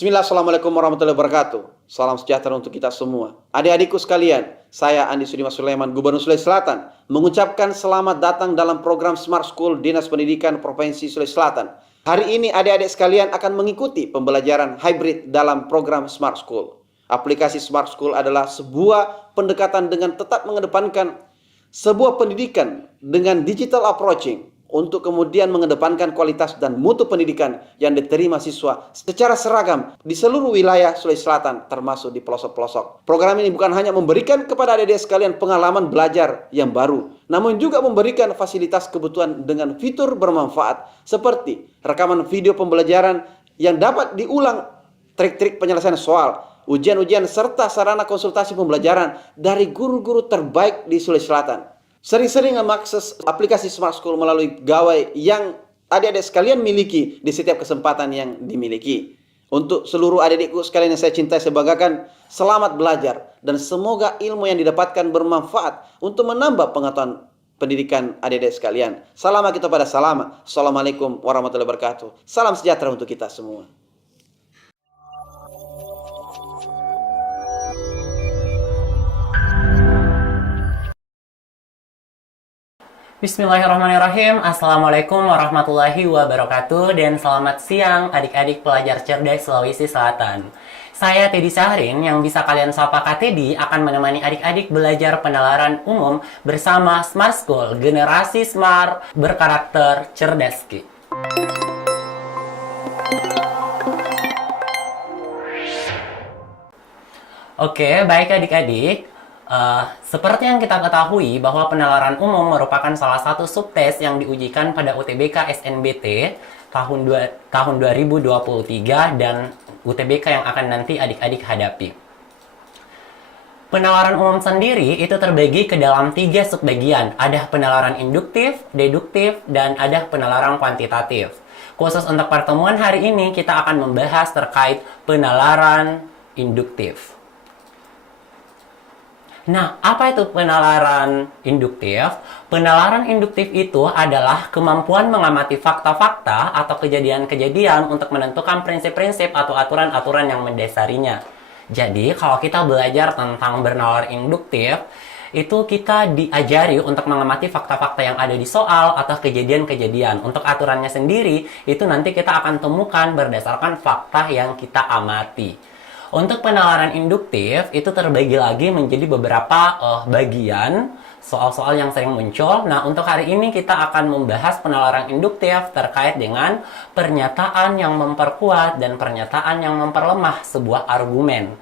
Bismillah, Assalamualaikum warahmatullahi wabarakatuh. Salam sejahtera untuk kita semua. Adik-adikku sekalian, saya Andi Sudimas Sulaiman, Gubernur Sulawesi Selatan, mengucapkan selamat datang dalam program Smart School Dinas Pendidikan Provinsi Sulawesi Selatan. Hari ini adik-adik sekalian akan mengikuti pembelajaran hybrid dalam program Smart School. Aplikasi Smart School adalah sebuah pendekatan dengan tetap mengedepankan sebuah pendidikan dengan digital approaching, untuk kemudian mengedepankan kualitas dan mutu pendidikan yang diterima siswa secara seragam di seluruh wilayah Sulawesi Selatan, termasuk di pelosok-pelosok. Program ini bukan hanya memberikan kepada adik-adik sekalian pengalaman belajar yang baru, namun juga memberikan fasilitas kebutuhan dengan fitur bermanfaat seperti rekaman video pembelajaran yang dapat diulang, trik-trik penyelesaian soal, ujian-ujian, serta sarana konsultasi pembelajaran dari guru-guru terbaik di Sulawesi Selatan. Sering-sering mengakses aplikasi Smart School melalui gawai yang adik-adik sekalian miliki di setiap kesempatan yang dimiliki. Untuk seluruh adik-adikku sekalian yang saya cintai, saya banggakan, selamat belajar dan semoga ilmu yang didapatkan bermanfaat untuk menambah pengetahuan pendidikan adik-adik sekalian. Salam kita pada salam. Assalamualaikum warahmatullahi wabarakatuh. Salam sejahtera untuk kita semua. Bismillahirrahmanirrahim. Assalamualaikum warahmatullahi wabarakatuh. Dan selamat siang adik-adik pelajar cerdas Sulawesi Selatan. Saya Teddy Sahrin yang bisa kalian sapa Kak Teddy akan menemani adik-adik belajar penalaran umum bersama Smart School, generasi smart berkarakter cerdas. Oke, baik adik-adik. Seperti yang kita ketahui bahwa penalaran umum merupakan salah satu subtes yang diujikan pada UTBK SNBT tahun 2023 dan UTBK yang akan nanti adik-adik hadapi. Penalaran umum sendiri itu terbagi ke dalam 3 subbagian. Ada penalaran induktif, deduktif, dan ada penalaran kuantitatif. Khusus untuk pertemuan hari ini kita akan membahas terkait penalaran induktif. Nah, apa itu penalaran induktif? Penalaran induktif itu adalah kemampuan mengamati fakta-fakta atau kejadian-kejadian untuk menentukan prinsip-prinsip atau aturan-aturan yang mendasarinya. Jadi, kalau kita belajar tentang bernalar induktif, itu kita diajari untuk mengamati fakta-fakta yang ada di soal atau kejadian-kejadian. Untuk aturannya sendiri, itu nanti kita akan temukan berdasarkan fakta yang kita amati. Untuk penalaran induktif, itu terbagi lagi menjadi beberapa bagian soal-soal yang sering muncul. Nah, untuk hari ini kita akan membahas penalaran induktif terkait dengan pernyataan yang memperkuat dan pernyataan yang memperlemah sebuah argumen.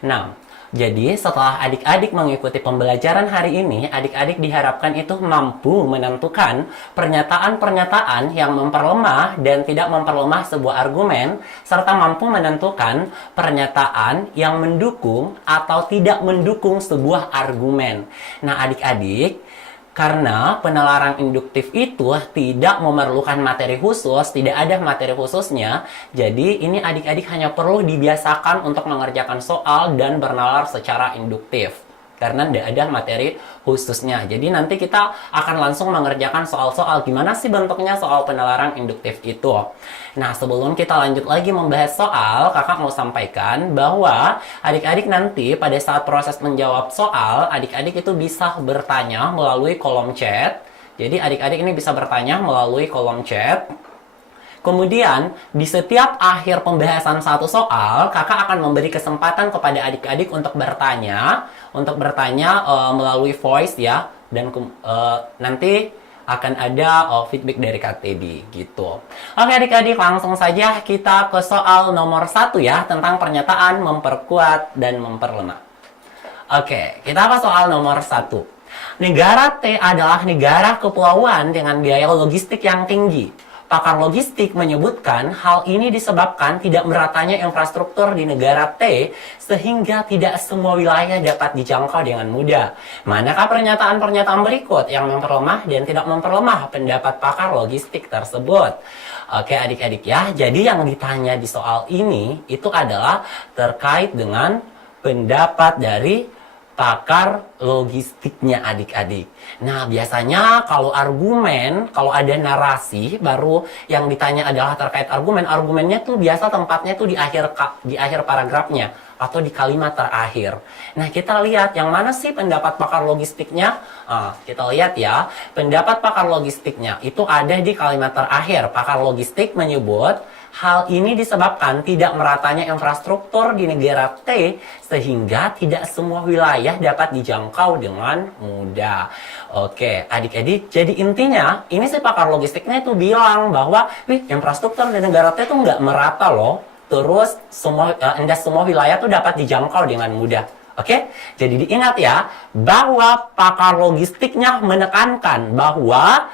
Nah, jadi setelah adik-adik mengikuti pembelajaran hari ini, adik-adik diharapkan itu mampu menentukan pernyataan-pernyataan yang memperlemah dan tidak memperlemah sebuah argumen, serta mampu menentukan pernyataan yang mendukung atau tidak mendukung sebuah argumen. Nah, adik-adik, karena penalaran induktif itu tidak memerlukan materi khusus, tidak ada materi khususnya, jadi ini adik-adik hanya perlu dibiasakan untuk mengerjakan soal dan bernalar secara induktif. Karena tidak ada materi khususnya. Jadi nanti kita akan langsung mengerjakan soal-soal gimana sih bentuknya soal penalaran induktif itu. Nah, sebelum kita lanjut lagi membahas soal, kakak mau sampaikan bahwa adik-adik nanti pada saat proses menjawab soal, adik-adik itu bisa bertanya melalui kolom chat. Jadi adik-adik ini bisa bertanya melalui kolom chat. Kemudian, di setiap akhir pembahasan satu soal, kakak akan memberi kesempatan kepada adik-adik untuk bertanya melalui voice ya, dan nanti akan ada feedback dari Kak Teddy gitu. Oke adik-adik, langsung saja kita ke soal nomor 1 ya, tentang pernyataan memperkuat dan memperlemah. Oke, kita ke soal nomor 1. Negara T adalah negara kepulauan dengan biaya logistik yang tinggi. Pakar logistik menyebutkan hal ini disebabkan tidak meratanya infrastruktur di negara T sehingga tidak semua wilayah dapat dijangkau dengan mudah. Manakah pernyataan-pernyataan berikut yang memperlemah dan tidak memperlemah pendapat pakar logistik tersebut? Oke adik-adik ya, jadi yang ditanya di soal ini itu adalah terkait dengan pendapat dari pakar logistiknya adik-adik. Nah, biasanya kalau ada narasi, baru yang ditanya adalah terkait argumen. Argumennya tuh biasa tempatnya tuh di akhir paragrafnya atau di kalimat terakhir. Nah, kita lihat yang mana sih pendapat pakar logistiknya. Kita lihat ya, pendapat pakar logistiknya itu ada di kalimat terakhir. Pakar logistik menyebut hal ini disebabkan tidak meratanya infrastruktur di negara T sehingga tidak semua wilayah dapat dijangkau dengan mudah. Oke, adik-adik, jadi intinya ini si pakar logistiknya itu bilang bahwa infrastruktur di negara T itu nggak merata loh. Terus tidak semua wilayah tuh dapat dijangkau dengan mudah. Oke, jadi diingat ya bahwa pakar logistiknya menekankan bahwa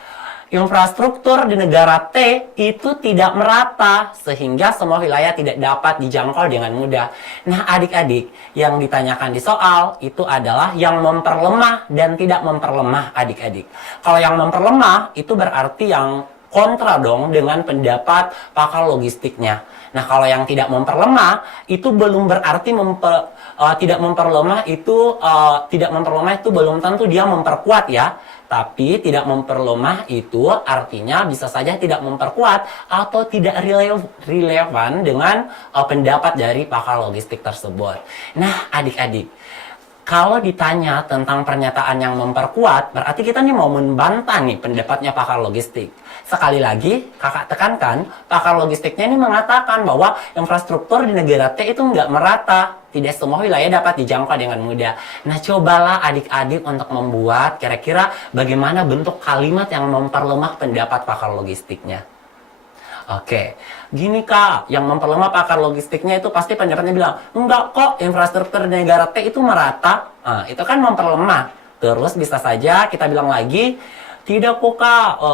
infrastruktur di negara T itu tidak merata sehingga semua wilayah tidak dapat dijangkau dengan mudah. Nah, adik-adik, yang ditanyakan di soal itu adalah yang memperlemah dan tidak memperlemah adik-adik. Kalau yang memperlemah itu berarti yang kontra dong dengan pendapat pakar logistiknya. Nah, kalau yang tidak memperlemah itu belum berarti tidak memperlemah itu belum tentu dia memperkuat ya. Tapi tidak memperlemah itu artinya bisa saja tidak memperkuat atau tidak relevan dengan pendapat dari pakar logistik tersebut. Nah, adik-adik, kalau ditanya tentang pernyataan yang memperkuat, berarti kita nih mau membantah nih pendapatnya pakar logistik. Sekali lagi, kakak tekankan, pakar logistiknya ini mengatakan bahwa infrastruktur di negara T itu nggak merata. Tidak semua wilayah dapat dijangkau dengan mudah. Nah, cobalah adik-adik untuk membuat kira-kira bagaimana bentuk kalimat yang memperlemah pendapat pakar logistiknya. Oke, gini Kak, yang memperlemah pakar logistiknya itu pasti pendapatnya bilang, enggak kok, infrastruktur di negara T itu merata. Nah, itu kan memperlemah. Terus bisa saja kita bilang lagi, tidak kok Kak,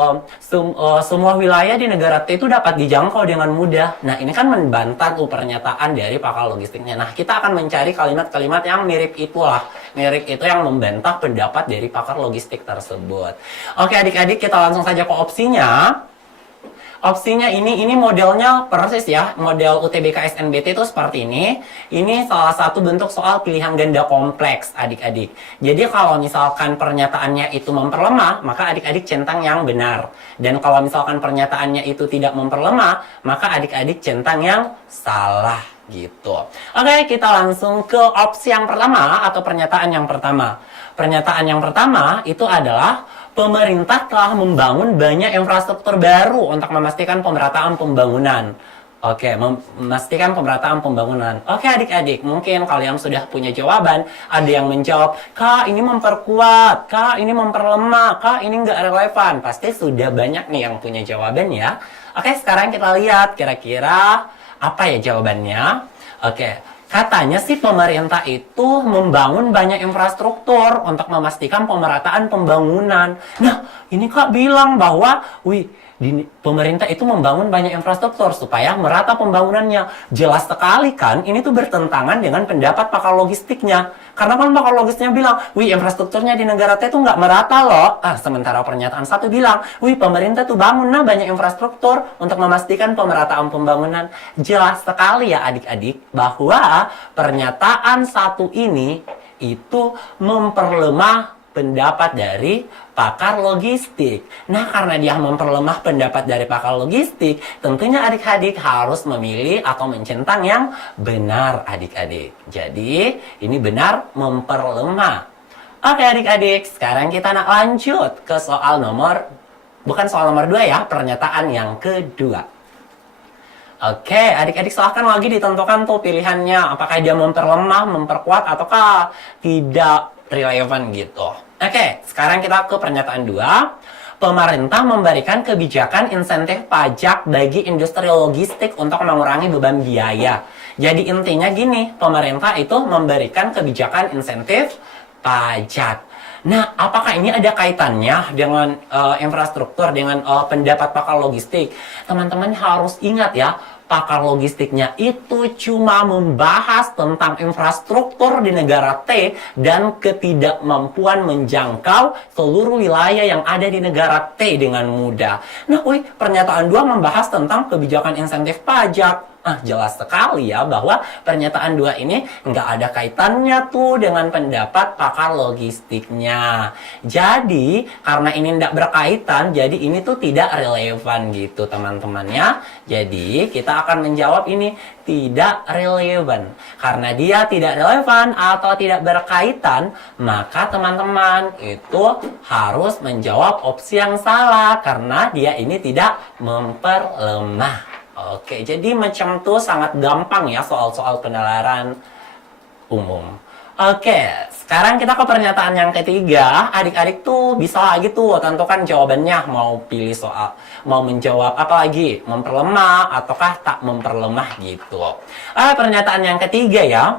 semua wilayah di negara T itu dapat dijangkau dengan mudah. Nah, ini kan membantah tuh pernyataan dari pakar logistiknya. Nah, kita akan mencari kalimat-kalimat yang mirip itulah. Mirip itu yang membantah pendapat dari pakar logistik tersebut. Oke adik-adik, kita langsung saja ke opsinya. Opsinya ini modelnya persis ya, model UTBK SNBT itu seperti ini. Ini salah satu bentuk soal pilihan ganda kompleks, adik-adik. Jadi kalau misalkan pernyataannya itu memperlemah, maka adik-adik centang yang benar. Dan kalau misalkan pernyataannya itu tidak memperlemah, maka adik-adik centang yang salah gitu. Oke, kita langsung ke opsi yang pertama atau pernyataan yang pertama. Pernyataan yang pertama itu adalah pemerintah telah membangun banyak infrastruktur baru untuk memastikan pemerataan pembangunan. Oke, memastikan pemerataan pembangunan. Oke adik-adik, mungkin kalian sudah punya jawaban. Ada yang menjawab, Kak ini memperkuat, Kak ini memperlemah, Kak ini nggak relevan. Pasti sudah banyak nih yang punya jawaban ya. Oke, sekarang kita lihat kira-kira apa ya jawabannya. Oke. Katanya sih pemerintah itu membangun banyak infrastruktur untuk memastikan pemerataan pembangunan. Nah, ini Kak bilang bahwa, pemerintah itu membangun banyak infrastruktur supaya merata pembangunannya. Jelas sekali kan, ini tuh bertentangan dengan pendapat pakar logistiknya. Karena kan pakar logistiknya bilang, infrastrukturnya di negara T itu nggak merata loh. Sementara pernyataan satu bilang, pemerintah tuh bangun banyak infrastruktur untuk memastikan pemerataan pembangunan. Jelas sekali ya adik-adik, bahwa pernyataan satu ini itu memperlemah pendapat dari pakar logistik. Nah, karena dia memperlemah pendapat dari pakar logistik, tentunya adik-adik harus memilih atau mencentang yang benar adik-adik. Jadi, ini benar memperlemah. Oke adik-adik, sekarang kita nak lanjut ke soal bukan soal nomor 2 ya, pernyataan yang kedua. Oke, adik-adik silahkan lagi ditentukan tuh pilihannya. Apakah dia memperlemah, memperkuat, ataukah tidak relevan gitu. Oke, sekarang kita ke pernyataan 2. Pemerintah memberikan kebijakan insentif pajak bagi industri logistik untuk mengurangi beban biaya. Jadi intinya gini, pemerintah itu memberikan kebijakan insentif pajak. Nah, apakah ini ada kaitannya dengan infrastruktur, dengan pendapat pakar logistik? Teman-teman harus ingat ya, pakar logistiknya itu cuma membahas tentang infrastruktur di negara T dan ketidakmampuan menjangkau seluruh wilayah yang ada di negara T dengan mudah. Nah, pernyataan 2 membahas tentang kebijakan insentif pajak. Jelas sekali ya bahwa pernyataan 2 ini nggak ada kaitannya tuh dengan pendapat pakar logistiknya. Jadi, karena ini nggak berkaitan, jadi ini tuh tidak relevan gitu teman-teman ya. Jadi, kita akan menjawab ini tidak relevan. Karena dia tidak relevan atau tidak berkaitan, maka teman-teman itu harus menjawab opsi yang salah karena dia ini tidak memperlemah. Oke, jadi macam tuh sangat gampang ya soal-soal penalaran umum. Oke, sekarang kita ke pernyataan yang ketiga. Adik-adik tuh bisa lagi tuh tentukan jawabannya. Mau pilih soal, mau menjawab apa lagi? Memperlemah ataukah tak memperlemah gitu. Pernyataan yang ketiga ya.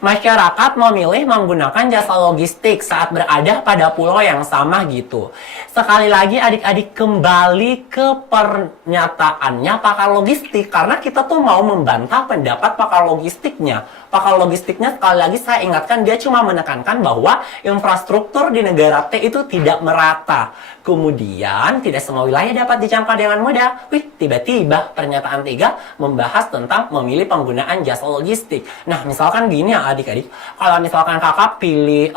Masyarakat memilih menggunakan jasa logistik saat berada pada pulau yang sama gitu. Sekali lagi adik-adik kembali ke pernyataannya pakar logistik. Karena kita tuh mau membantah pendapat pakar logistiknya. Pakar logistiknya sekali lagi saya ingatkan dia cuma menekankan bahwa infrastruktur di negara T itu tidak merata. Kemudian tidak semua wilayah dapat dijangkau dengan mudah. Tiba-tiba pernyataan 3 membahas tentang memilih penggunaan jasa logistik. Nah, misalkan gini ya adik-adik, kalau misalkan kakak pilih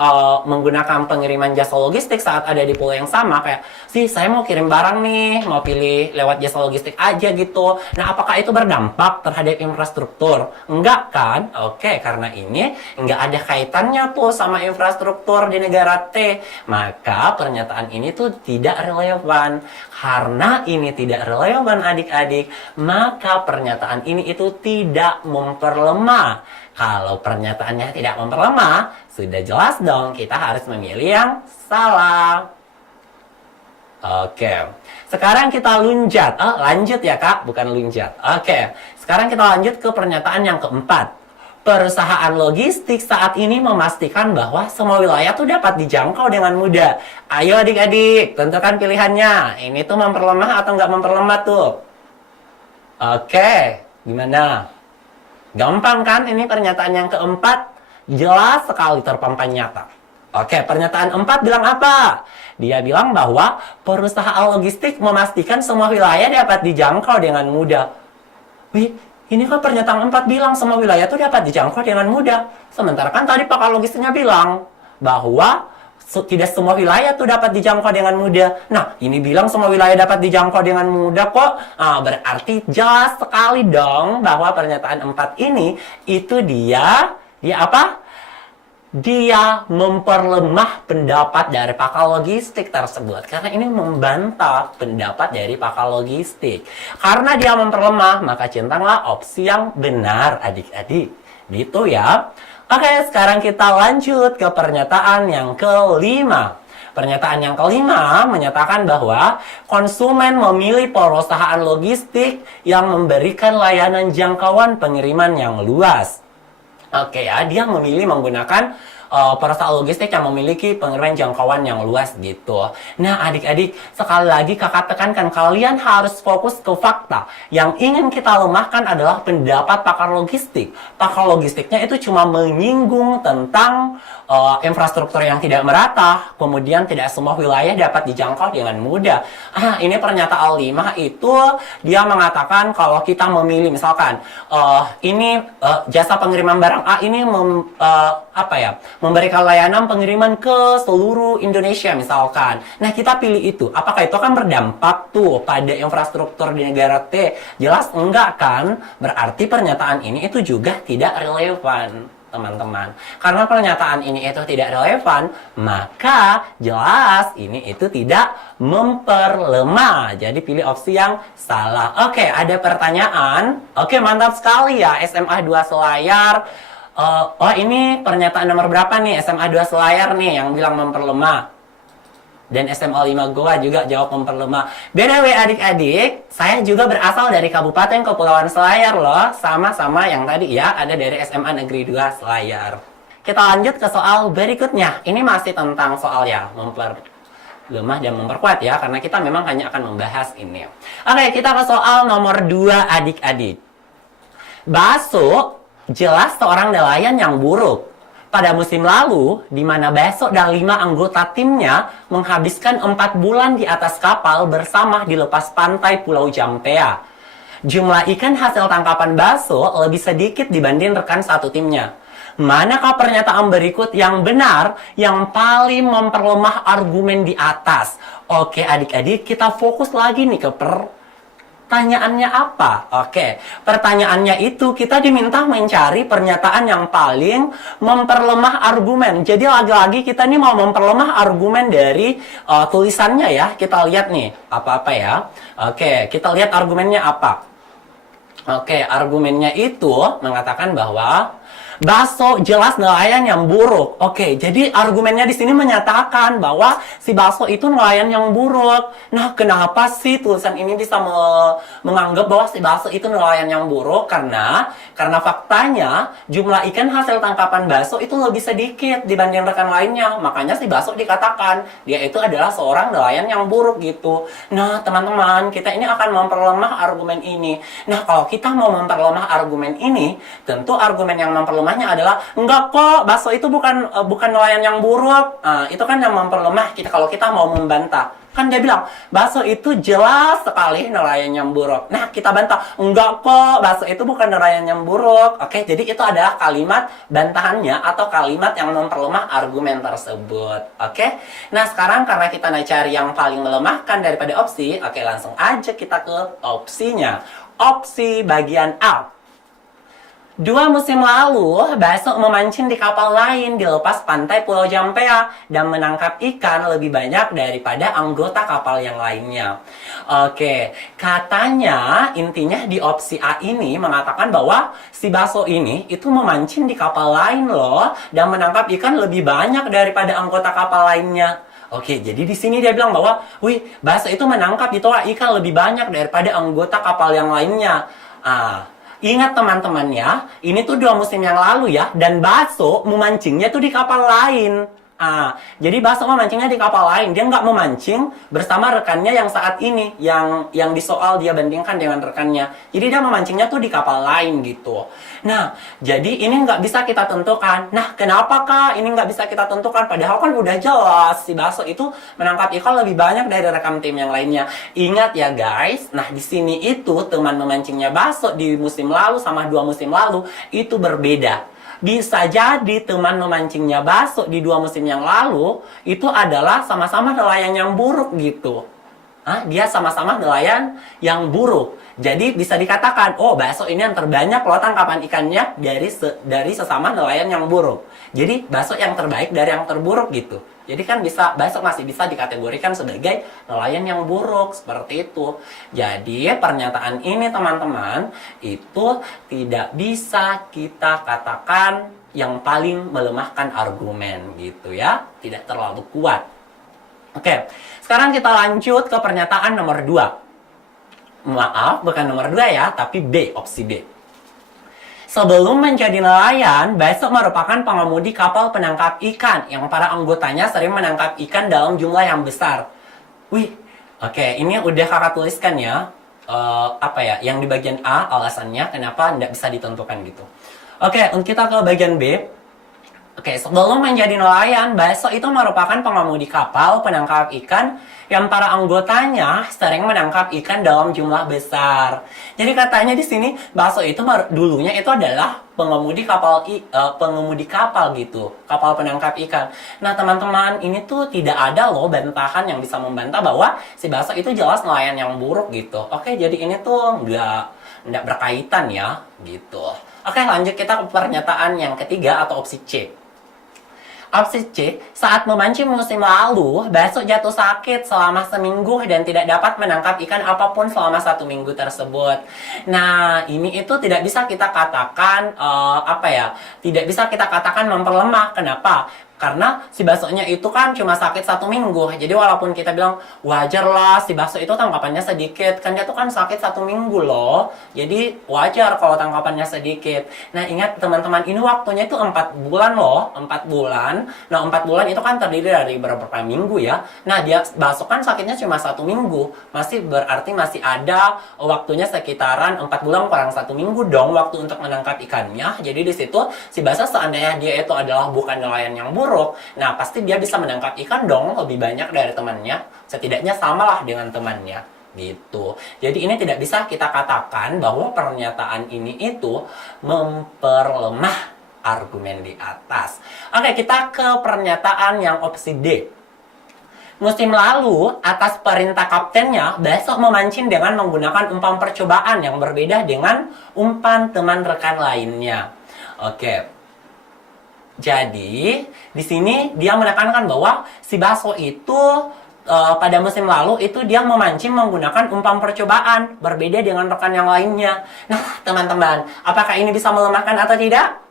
menggunakan pengiriman jasa logistik saat ada di pulau yang sama, kayak saya mau kirim barang nih, mau pilih lewat jasa logistik aja gitu. Nah, apakah itu berdampak terhadap infrastruktur? Enggak kan? Oke, karena ini enggak ada kaitannya tuh sama infrastruktur di negara T. Maka pernyataan ini tuh tidak relevan. Karena ini tidak relevan adik-adik, maka pernyataan ini itu tidak memperlemah. Kalau pernyataannya tidak memperlemah, sudah jelas dong kita harus memilih yang salah. Oke, sekarang kita lanjut ya kak, bukan lunjat. Oke, sekarang kita lanjut ke pernyataan yang keempat. Perusahaan logistik saat ini memastikan bahwa semua wilayah tuh dapat dijangkau dengan mudah. Ayo adik-adik, tentukan pilihannya. Ini tuh memperlemah atau nggak memperlemah tuh? Oke, gimana? Gampang kan? Ini pernyataan yang keempat. Jelas sekali terpampang nyata. Oke, pernyataan 4 bilang apa? Dia bilang bahwa perusahaan logistik memastikan semua wilayah dapat dijangkau dengan mudah. Ini kan pernyataan 4 bilang semua wilayah itu dapat dijangkau dengan mudah. Sementara kan tadi pakar logistiknya bilang bahwa tidak semua wilayah itu dapat dijangkau dengan mudah. Nah, ini bilang semua wilayah dapat dijangkau dengan mudah kok. Berarti jelas sekali dong bahwa pernyataan 4 ini itu dia apa? Dia memperlemah pendapat dari pakar logistik tersebut. Karena ini membantah pendapat dari pakar logistik. Karena dia memperlemah, maka centanglah opsi yang benar adik-adik. Gitu ya. Oke, sekarang kita lanjut ke pernyataan yang kelima. Pernyataan yang kelima menyatakan bahwa konsumen memilih perusahaan logistik yang memberikan layanan jangkauan pengiriman yang luas. Oke ya, dia memilih menggunakan perusahaan logistik yang memiliki pengiriman jangkauan yang luas gitu. Nah adik-adik, sekali lagi kakak tekankan kalian harus fokus ke fakta. Yang ingin kita lemahkan adalah pendapat pakar logistik. Pakar logistiknya itu cuma menyinggung tentang infrastruktur yang tidak merata, kemudian tidak semua wilayah dapat dijangkau dengan mudah. Ini pernyataan 5 itu dia mengatakan kalau kita memilih misalkan jasa pengiriman barang A ini memberikan layanan pengiriman ke seluruh Indonesia misalkan. Nah, kita pilih itu. Apakah itu akan berdampak tuh pada infrastruktur di negara T? Jelas enggak kan? Berarti pernyataan ini itu juga tidak relevan, teman-teman. Karena pernyataan ini itu tidak relevan, maka jelas ini itu tidak memperlemah. Jadi pilih opsi yang salah. Oke, ada pertanyaan. Oke, mantap sekali ya. SMA 2 Selayar. Ini pernyataan nomor berapa nih? SMA 2 Selayar nih yang bilang memperlemah. Dan SMA 5 Goa juga jawab memperlemah. BTW adik-adik, saya juga berasal dari Kabupaten Kepulauan Selayar loh. Sama-sama yang tadi ya, ada dari SMA Negeri 2 Selayar. Kita lanjut ke soal berikutnya. Ini masih tentang soal ya, memperlemah dan memperkuat ya. Karena kita memang hanya akan membahas ini. Oke, kita ke soal nomor 2 adik-adik. Bakso jelas seorang nelayan yang buruk. Pada musim lalu, di mana Baso dan 5 anggota timnya menghabiskan 4 bulan di atas kapal bersama di lepas pantai Pulau Jampea. jumlah ikan hasil tangkapan Baso lebih sedikit dibanding rekan satu timnya. Manakah pernyataan berikut yang benar, yang paling memperlemah argumen di atas? Oke adik-adik, kita fokus lagi nih ke pertanyaannya apa? Oke, pertanyaannya itu kita diminta mencari pernyataan yang paling memperlemah argumen. Jadi lagi-lagi kita nih mau memperlemah argumen dari tulisannya ya. Kita lihat nih, apa-apa ya. Oke, kita lihat argumennya apa. Oke, argumennya itu mengatakan bahwa Baso jelas nelayan yang buruk. Oke, jadi argumennya di sini menyatakan bahwa si Baso itu nelayan yang buruk. Nah, kenapa sih tulisan ini bisa menganggap bahwa si Baso itu nelayan yang buruk? Karena faktanya jumlah ikan hasil tangkapan Baso itu lebih sedikit dibanding rekan lainnya. Makanya si Baso dikatakan dia itu adalah seorang nelayan yang buruk gitu. Nah, teman-teman, kita ini akan memperlemah argumen ini. Nah, kalau kita mau memperlemah argumen ini, tentu argumen yang memperlemahnya adalah enggak kok, Baso itu bukan nelayan yang buruk. Itu kan yang memperlemah kita kalau kita mau membantah. Kan dia bilang, Baso itu jelas sekali nelayan yang buruk. Nah, kita bantah, enggak kok, Baso itu bukan nelayan yang buruk. Oke, jadi itu adalah kalimat bantahannya atau kalimat yang memperlemah argumen tersebut. Oke, nah sekarang karena kita cari yang paling melemahkan daripada opsi, oke langsung aja kita ke opsinya. Opsi bagian A. 2 musim lalu, Baso memancing di kapal lain di lepas pantai Pulau Jampea dan menangkap ikan lebih banyak daripada anggota kapal yang lainnya. Oke, katanya intinya di opsi A ini mengatakan bahwa si Baso ini itu memancing di kapal lain loh dan menangkap ikan lebih banyak daripada anggota kapal lainnya. Oke, jadi di sini dia bilang bahwa, wih, Baso itu menangkap ikan lebih banyak daripada anggota kapal yang lainnya. Ingat teman-teman ya, ini tuh 2 musim yang lalu ya, dan Baso memancingnya tuh di kapal lain. Jadi Baso memancingnya di kapal lain, dia nggak memancing bersama rekannya yang saat ini, yang di soal dia bandingkan dengan rekannya. Jadi dia memancingnya tuh di kapal lain gitu. Nah, jadi ini nggak bisa kita tentukan. Nah, kenapa kak ini nggak bisa kita tentukan? Padahal kan udah jelas si Baso itu menangkap ikan lebih banyak dari rekan tim yang lainnya. Ingat ya guys, nah di sini itu teman memancingnya Baso di musim lalu sama 2 musim lalu itu berbeda. Bisa jadi teman memancingnya Baso di 2 musim yang lalu itu adalah sama-sama nelayan yang buruk gitu. Dia sama-sama nelayan yang buruk. Jadi bisa dikatakan, oh Baso ini yang terbanyak loh tangkapan ikannya dari sesama nelayan yang buruk. Jadi Baso yang terbaik dari yang terburuk gitu. Jadi kan Baso masih bisa dikategorikan sebagai nelayan yang buruk, seperti itu. Jadi pernyataan ini teman-teman, itu tidak bisa kita katakan yang paling melemahkan argumen gitu ya. Tidak terlalu kuat. Oke, sekarang kita lanjut ke pernyataan nomor 2. Maaf, bukan nomor 2 ya, tapi B, opsi B. Sebelum menjadi nelayan, Baso merupakan pengemudi kapal penangkap ikan yang para anggotanya sering menangkap ikan dalam jumlah yang besar. Wih, oke, ini udah kakak tuliskan ya. Yang di bagian A alasannya kenapa tidak bisa ditentukan gitu. Oke, untuk kita ke bagian B. Oke, sebelum menjadi nelayan, Baso itu merupakan pengemudi kapal penangkap ikan yang para anggotanya sering menangkap ikan dalam jumlah besar. Jadi katanya di sini Baso itu dulunya itu adalah pengemudi kapal gitu, kapal penangkap ikan. Nah teman-teman, ini tuh tidak ada loh bantahan yang bisa membantah bahwa si Baso itu jelas nelayan yang buruk gitu. Oke, jadi ini tuh nggak berkaitan ya gitu. Oke, lanjut kita ke pernyataan yang ketiga atau opsi C. Opsi C, saat memancing musim lalu, Baso jatuh sakit selama seminggu dan tidak dapat menangkap ikan apapun selama 1 minggu tersebut. Nah, ini itu tidak bisa kita katakan, tidak bisa kita katakan memperlemah. Kenapa? Karena si Basonya itu kan cuma sakit 1 minggu. Jadi walaupun kita bilang wajar lah si Baso itu tangkapannya sedikit, kan dia tuh kan sakit 1 minggu loh. Jadi wajar kalau tangkapannya sedikit. Nah ingat teman-teman, ini waktunya itu 4 bulan loh, 4 bulan. Nah 4 bulan itu kan terdiri dari beberapa minggu ya. Nah Baso kan sakitnya cuma 1 minggu. Berarti masih ada waktunya sekitaran 4 bulan kurang 1 minggu dong waktu untuk menangkap ikannya. Jadi di situ si Baso seandainya dia itu adalah bukan nelayan yang buruk, nah pasti dia bisa menangkap ikan dong lebih banyak dari temannya. Setidaknya samalah dengan temannya gitu. Jadi ini tidak bisa kita katakan bahwa pernyataan ini itu memperlemah argumen di atas. Oke, kita ke pernyataan yang opsi D. Musim lalu, atas perintah kaptennya, besok memancing dengan menggunakan umpan percobaan yang berbeda dengan umpan teman rekan lainnya. Oke. Jadi, di sini dia menekankan bahwa si Baso itu pada musim lalu itu dia memancing menggunakan umpan percobaan berbeda dengan rekan yang lainnya. Nah, teman-teman, apakah ini bisa melemahkan atau tidak?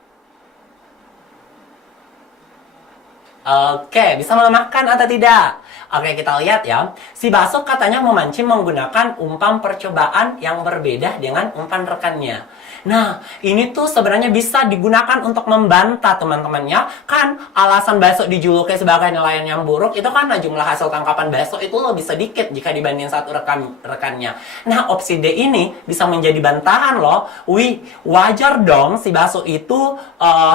Oke, bisa melemahkan atau tidak? Oke, kita lihat ya. Si Baso katanya memancing menggunakan umpan percobaan yang berbeda dengan umpan rekannya. Nah, ini tuh sebenarnya bisa digunakan untuk membantah teman-temannya. Kan alasan Baso dijuluki sebagai nelayan yang buruk itu karena jumlah hasil tangkapan Baso itu lebih sedikit jika dibanding satu rekannya. Nah, opsi D ini bisa menjadi bantahan loh. Wih, wajar dong si Baso itu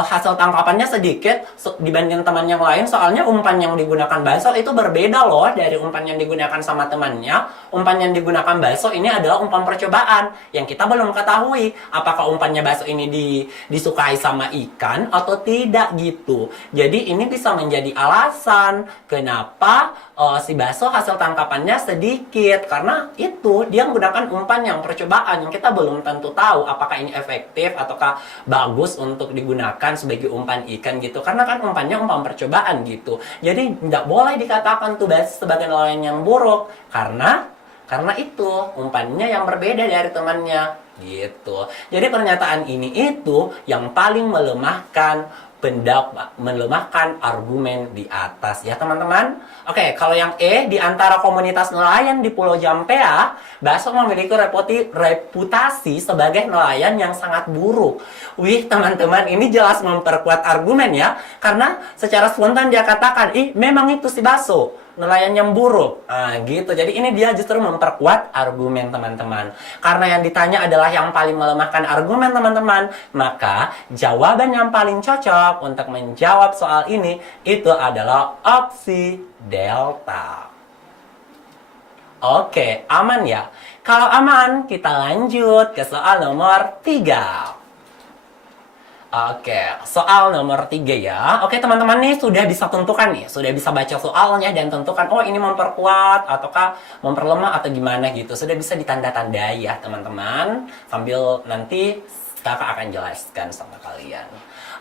hasil tangkapannya sedikit dibanding teman yang lain. Soalnya umpan yang digunakan Baso itu berbeda loh dari umpan yang digunakan sama temannya. Umpan yang digunakan Baso ini adalah umpan percobaan yang kita belum ketahui apakah umpannya Baso ini disukai sama ikan atau tidak gitu. Jadi ini bisa menjadi alasan kenapa si Baso hasil tangkapannya sedikit, karena itu dia menggunakan umpan yang percobaan yang kita belum tentu tahu apakah ini efektif ataukah bagus untuk digunakan sebagai umpan ikan gitu, karena kan umpannya umpan percobaan gitu. Jadi tidak boleh dikatakan tuh Baso sebagai nelayan yang buruk karena itu umpannya yang berbeda dari temannya gitu. Jadi pernyataan ini itu yang paling melemahkan melemahkan argumen di atas ya teman-teman. Oke, kalau yang E, di antara komunitas nelayan di Pulau Jampea, Baso memiliki reputasi sebagai nelayan yang sangat buruk. Wih teman-teman, ini jelas memperkuat argumen ya, karena secara spontan dia katakan, memang itu si Baso nelayan yang buruk. Nah, gitu. Jadi ini dia justru memperkuat argumen teman-teman. Karena yang ditanya adalah yang paling melemahkan argumen teman-teman, maka jawaban yang paling cocok untuk menjawab soal ini itu adalah opsi delta. Oke, aman ya? Kalau aman, kita lanjut ke soal nomor 3. Oke, soal nomor 3 ya. Oke teman-teman nih sudah bisa tentukan nih, sudah bisa baca soalnya dan tentukan oh ini memperkuat ataukah memperlemah atau gimana gitu. Sudah bisa ditanda-tandai ya teman-teman. Sambil nanti kakak akan jelaskan sama kalian.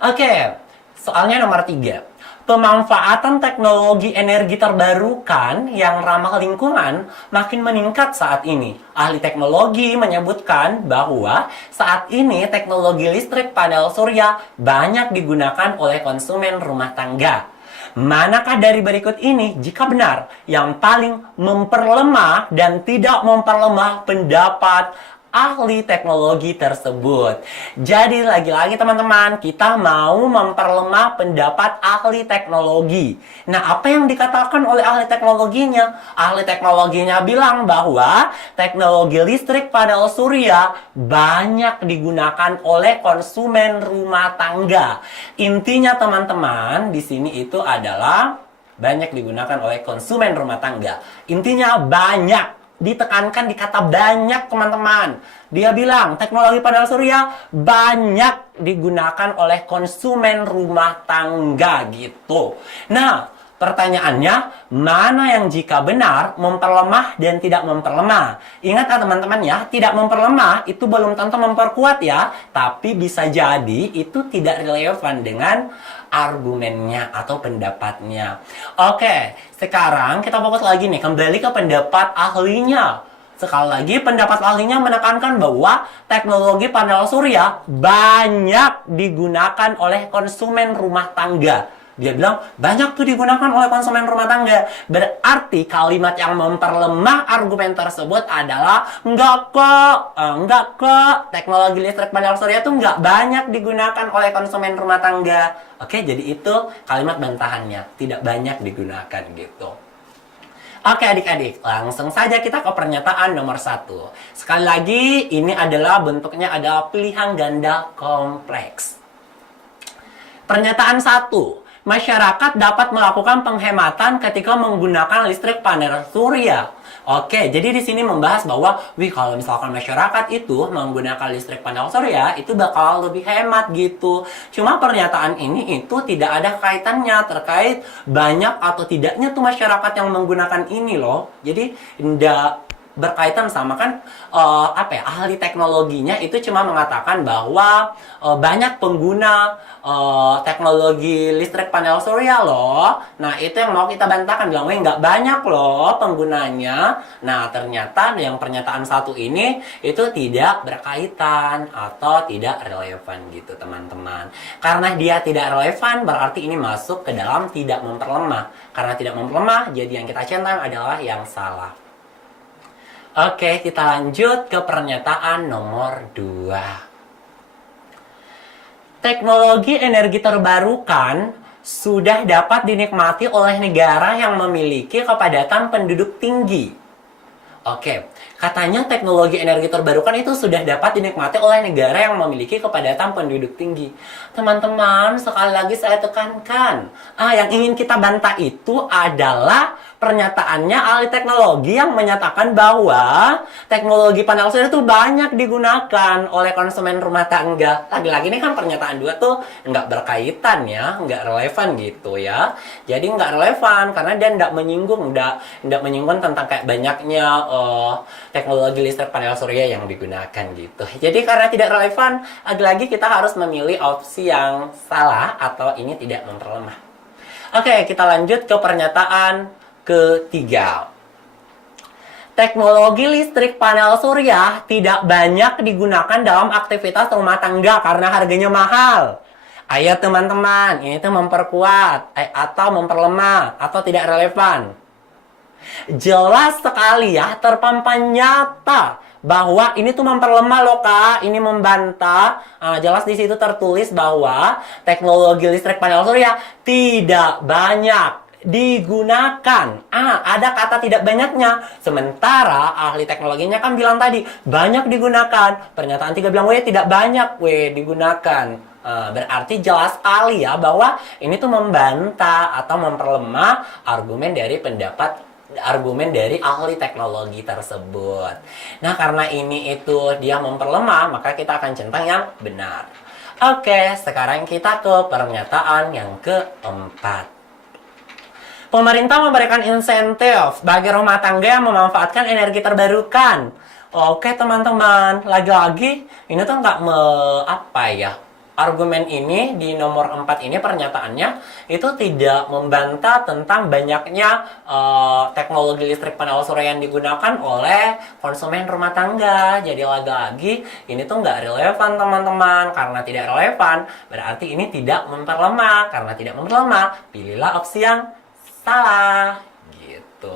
Oke, soalnya nomor 3. Pemanfaatan teknologi energi terbarukan yang ramah lingkungan makin meningkat saat ini. Ahli teknologi menyebutkan bahwa saat ini teknologi listrik panel surya banyak digunakan oleh konsumen rumah tangga. Manakah dari berikut ini jika benar yang paling memperlemah dan tidak memperlemah pendapat ahli teknologi tersebut? Jadi lagi-lagi teman-teman, kita mau memperlemah pendapat ahli teknologi. Nah, apa yang dikatakan oleh ahli teknologinya? Ahli teknologinya bilang bahwa teknologi listrik panel surya banyak digunakan oleh konsumen rumah tangga. Intinya teman-teman, di sini itu adalah banyak digunakan oleh konsumen rumah tangga. Intinya banyak. Ditekankan di kata banyak teman-teman. Dia bilang teknologi panel surya banyak digunakan oleh konsumen rumah tangga gitu. Nah, pertanyaannya mana yang jika benar memperlemah dan tidak memperlemah? Ingat teman-teman ya, tidak memperlemah itu belum tentu memperkuat ya, tapi bisa jadi itu tidak relevan dengan argumennya atau pendapatnya. Oke, sekarang kita fokus lagi nih, kembali ke pendapat ahlinya. Sekali lagi, pendapat ahlinya menekankan bahwa teknologi panel surya banyak digunakan oleh konsumen rumah tangga. Dia bilang, banyak tuh digunakan oleh konsumen rumah tangga. Berarti kalimat yang memperlemah argumen tersebut adalah enggak kok, teknologi listrik panel surya tuh enggak banyak digunakan oleh konsumen rumah tangga. Oke, jadi itu kalimat bantahannya, tidak banyak digunakan gitu. Oke adik-adik, langsung saja kita ke pernyataan nomor 1. Sekali lagi, ini adalah bentuknya adalah pilihan ganda kompleks. Pernyataan 1. masyarakat dapat melakukan penghematan ketika menggunakan listrik panel surya. Oke, jadi di sini membahas bahwa, kalau misalkan masyarakat itu menggunakan listrik panel surya, itu bakal lebih hemat gitu. Cuma pernyataan ini itu tidak ada kaitannya terkait banyak atau tidaknya tuh masyarakat yang menggunakan ini loh. Jadi, tidak berkaitan sama kan ahli teknologinya itu cuma mengatakan bahwa banyak pengguna teknologi listrik panel surya loh. Nah, itu yang mau kita bantahkan, bilang nggak banyak loh penggunanya. Nah, ternyata yang pernyataan satu ini itu tidak berkaitan atau tidak relevan gitu teman-teman. Karena dia tidak relevan berarti ini masuk ke dalam tidak memperlemah. Karena tidak memperlemah, jadi yang kita centang adalah yang salah. Oke, kita lanjut ke pernyataan nomor 2. Teknologi energi terbarukan sudah dapat dinikmati oleh negara yang memiliki kepadatan penduduk tinggi. Oke, katanya teknologi energi terbarukan itu sudah dapat dinikmati oleh negara yang memiliki kepadatan penduduk tinggi. Teman-teman, sekali lagi saya tekankan, yang ingin kita bantah itu adalah pernyataannya ahli teknologi yang menyatakan bahwa teknologi panel surya itu banyak digunakan oleh konsumen rumah tangga. Lagi-lagi ini kan pernyataan dua tuh nggak berkaitan ya, nggak relevan gitu ya. Jadi nggak relevan karena dia nggak menyinggung tentang kayak banyaknya teknologi listrik panel surya yang digunakan gitu. Jadi karena tidak relevan, lagi-lagi kita harus memilih opsi yang salah atau ini tidak memperlemah. Oke, kita lanjut ke pernyataan ketiga. Teknologi listrik panel surya tidak banyak digunakan dalam aktivitas rumah tangga karena harganya mahal. Ayo teman-teman, ini tuh memperkuat atau memperlemah atau tidak relevan. Jelas sekali ya, terpampang nyata bahwa ini tuh memperlemah loh Kak, ini membantah. Jelas di situ tertulis bahwa teknologi listrik panel surya tidak banyak digunakan. Ada kata tidak banyaknya. Sementara ahli teknologinya kan bilang tadi banyak digunakan. Pernyataan 3 bilang tidak banyak digunakan. Berarti jelas sekali ya bahwa ini tuh membantah atau memperlemah argumen dari ahli teknologi tersebut. Nah, karena ini itu dia memperlemah, maka kita akan centang yang benar. Oke, sekarang kita ke pernyataan yang keempat. Pemerintah memberikan insentif bagi rumah tangga yang memanfaatkan energi terbarukan. Oke teman-teman, lagi-lagi ini tuh nggak argumen ini di nomor 4 ini pernyataannya itu tidak membantah tentang banyaknya teknologi listrik panel surya yang digunakan oleh konsumen rumah tangga. Jadi lagi-lagi ini tuh nggak relevan teman-teman. Karena tidak relevan berarti ini tidak memperlemah. Karena tidak memperlemah, pilihlah opsi yang salah gitu.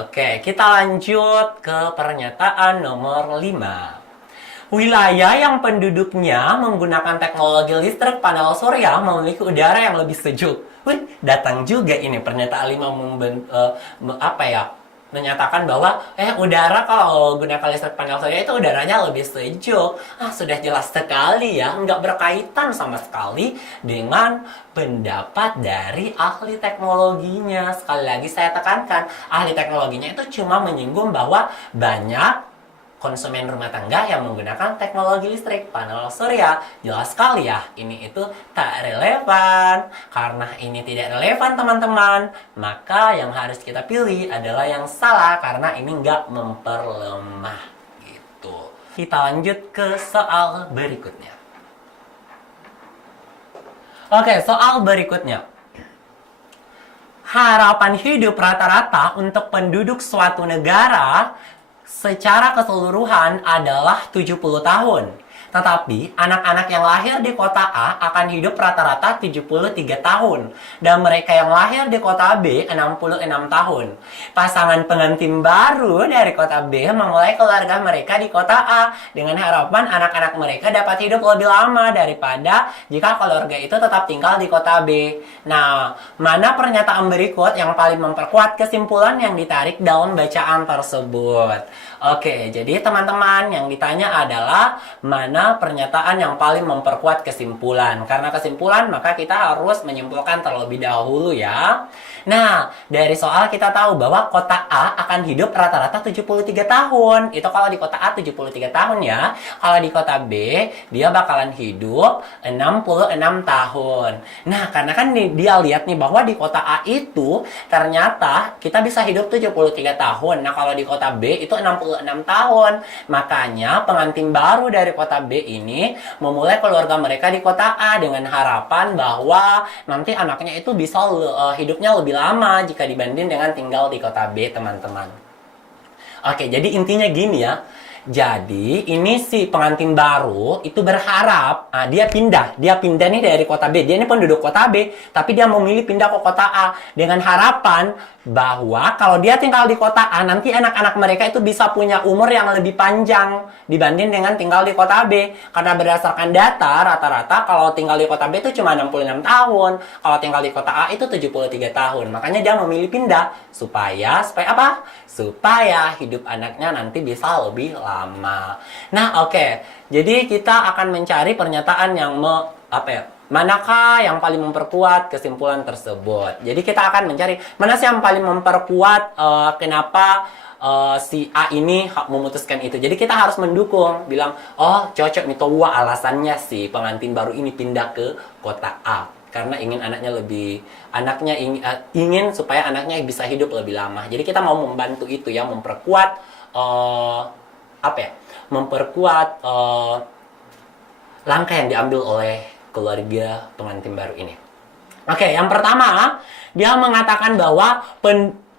Oke, kita lanjut ke pernyataan nomor 5. Wilayah yang penduduknya menggunakan teknologi listrik panel surya memiliki udara yang lebih sejuk. Datang juga ini pernyataan 5 menyatakan bahwa udara kalau gunakan listrik panel surya itu udaranya lebih sejuk. Sudah jelas sekali ya, nggak berkaitan sama sekali dengan pendapat dari ahli teknologinya. Sekali lagi saya tekankan, ahli teknologinya itu cuma menyinggung bahwa banyak konsumen rumah tangga yang menggunakan teknologi listrik panel surya. Jelas sekali ya, ini itu tak relevan. Karena ini tidak relevan teman-teman, maka yang harus kita pilih adalah yang salah karena ini nggak memperlemah gitu. Kita lanjut ke soal berikutnya. Oke, soal berikutnya. Harapan hidup rata-rata untuk penduduk suatu negara secara keseluruhan adalah 70 tahun. Tetapi, anak-anak yang lahir di kota A akan hidup rata-rata 73 tahun. Dan mereka yang lahir di kota B 66 tahun. Pasangan pengantin baru dari kota B memulai keluarga mereka di kota A dengan harapan anak-anak mereka dapat hidup lebih lama daripada jika keluarga itu tetap tinggal di kota B. Nah, mana pernyataan berikut yang paling memperkuat kesimpulan yang ditarik dalam bacaan tersebut? Oke, jadi teman-teman yang ditanya adalah mana katanya pernyataan yang paling memperkuat kesimpulan. Karena kesimpulan, maka kita harus menyimpulkan terlebih dahulu ya. Nah, dari soal kita tahu bahwa kota A akan hidup rata-rata 73 tahun. Itu kalau di kota A 73 tahun ya. Kalau di kota B, dia bakalan hidup 66 tahun. Nah, karena kan dia lihat nih bahwa di kota A itu ternyata kita bisa hidup 73 tahun. Nah, kalau di kota B itu 66 tahun. Makanya pengantin baru dari kota B ini memulai keluarga mereka di kota A dengan harapan bahwa nanti anaknya itu bisa hidupnya lebih lama jika dibanding dengan tinggal di kota B, teman-teman. Oke, jadi intinya gini ya. Jadi ini si pengantin baru itu berharap dia pindah nih dari kota B. Dia ini penduduk kota B, tapi dia memilih pindah ke kota A dengan harapan bahwa kalau dia tinggal di kota A, nanti anak-anak mereka itu bisa punya umur yang lebih panjang dibanding dengan tinggal di kota B. Karena berdasarkan data, rata-rata kalau tinggal di kota B itu cuma 66 tahun. Kalau tinggal di kota A itu 73 tahun. Makanya dia memilih pindah. Supaya apa? Supaya hidup anaknya nanti bisa lebih lama. Nah, oke. Jadi kita akan mencari pernyataan yang manakah yang paling memperkuat kesimpulan tersebut. Jadi kita akan mencari mana sih yang paling memperkuat kenapa si A ini memutuskan itu. Jadi kita harus mendukung, bilang, oh cocok nih Towa alasannya si pengantin baru ini pindah ke kota A. Karena ingin anaknya ingin supaya anaknya bisa hidup lebih lama. Jadi kita mau membantu itu ya, memperkuat langkah yang diambil oleh keluarga pengantin baru ini. Oke, yang pertama, dia mengatakan bahwa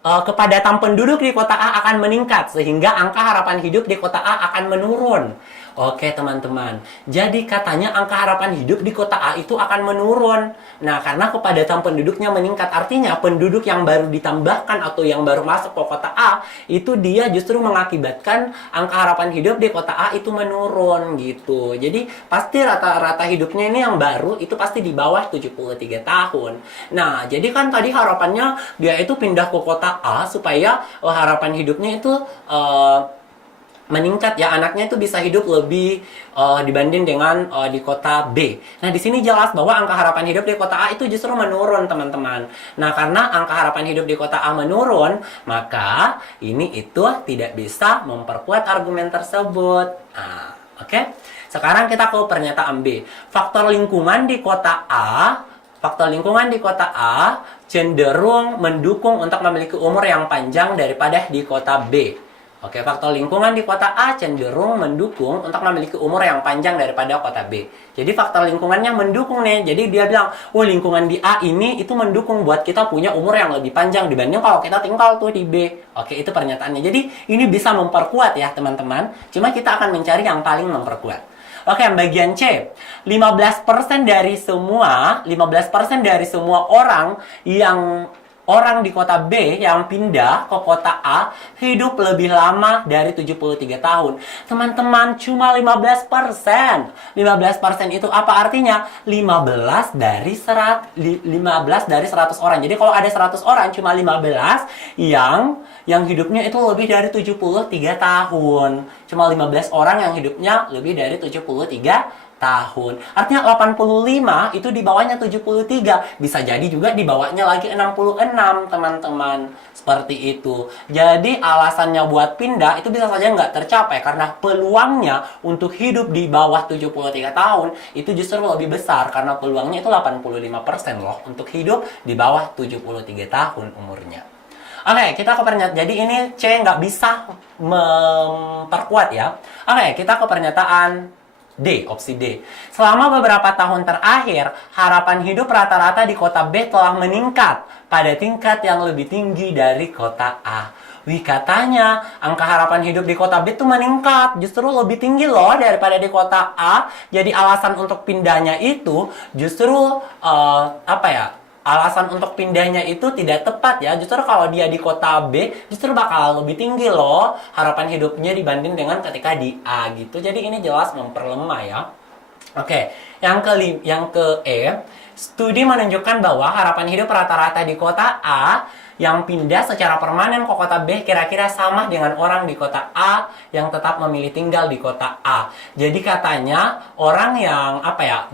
kepadatan penduduk di kota A akan meningkat sehingga angka harapan hidup di kota A akan menurun. Oke teman-teman, jadi katanya angka harapan hidup di kota A itu akan menurun. Nah, karena kepadatan penduduknya meningkat, artinya penduduk yang baru ditambahkan atau yang baru masuk ke kota A, itu dia justru mengakibatkan angka harapan hidup di kota A itu menurun gitu. Jadi pasti rata-rata hidupnya ini yang baru itu pasti di bawah 73 tahun. Nah, jadi kan tadi harapannya dia itu pindah ke kota A supaya harapan hidupnya itu meningkat ya, anaknya itu bisa hidup lebih dibanding dengan di kota B. Nah, di sini jelas bahwa angka harapan hidup di kota A itu justru menurun, teman-teman. Nah, karena angka harapan hidup di kota A menurun, maka ini itu tidak bisa memperkuat argumen tersebut. Nah, oke. Sekarang kita ke pernyataan B. Faktor lingkungan di kota A cenderung mendukung untuk memiliki umur yang panjang daripada di kota B. Oke, faktor lingkungan di kota A cenderung mendukung untuk memiliki umur yang panjang daripada kota B. Jadi faktor lingkungannya mendukung nih. Jadi dia bilang, oh lingkungan di A ini itu mendukung buat kita punya umur yang lebih panjang dibanding kalau kita tinggal tuh di B. Oke, itu pernyataannya. Jadi ini bisa memperkuat ya teman-teman. Cuma kita akan mencari yang paling memperkuat. Oke, yang bagian C. 15% dari semua orang di kota B yang pindah ke kota A hidup lebih lama dari 73 tahun. Teman-teman, cuma 15%. 15% itu apa artinya? 15 dari 100 orang. Jadi kalau ada 100 orang, cuma 15 yang hidupnya itu lebih dari 73 tahun. Cuma 15 orang yang hidupnya lebih dari 73 tahun. Artinya 85 itu di bawahnya 73. Bisa jadi juga di bawahnya lagi 66, teman-teman. Seperti itu. Jadi alasannya buat pindah itu bisa saja nggak tercapai karena peluangnya untuk hidup di bawah 73 tahun itu justru lebih besar karena peluangnya itu 85% loh untuk hidup di bawah 73 tahun umurnya. Oke, kita ke pernyataan. Jadi ini C nggak bisa memperkuat ya. Oke, kita ke pernyataan D, opsi D. Selama beberapa tahun terakhir, harapan hidup rata-rata di kota B telah meningkat pada tingkat yang lebih tinggi dari kota A. Wih, katanya angka harapan hidup di kota B itu meningkat, justru lebih tinggi loh daripada di kota A. Jadi alasan untuk pindahnya itu justru alasan untuk pindahnya itu tidak tepat ya. Justru kalau dia di kota B justru bakal lebih tinggi loh harapan hidupnya dibanding dengan ketika di A gitu. Jadi ini jelas memperlemah ya. Oke, yang ke E, studi menunjukkan bahwa harapan hidup rata-rata di kota A yang pindah secara permanen ke kota B kira-kira sama dengan orang di kota A yang tetap memilih tinggal di kota A. Jadi katanya orang yang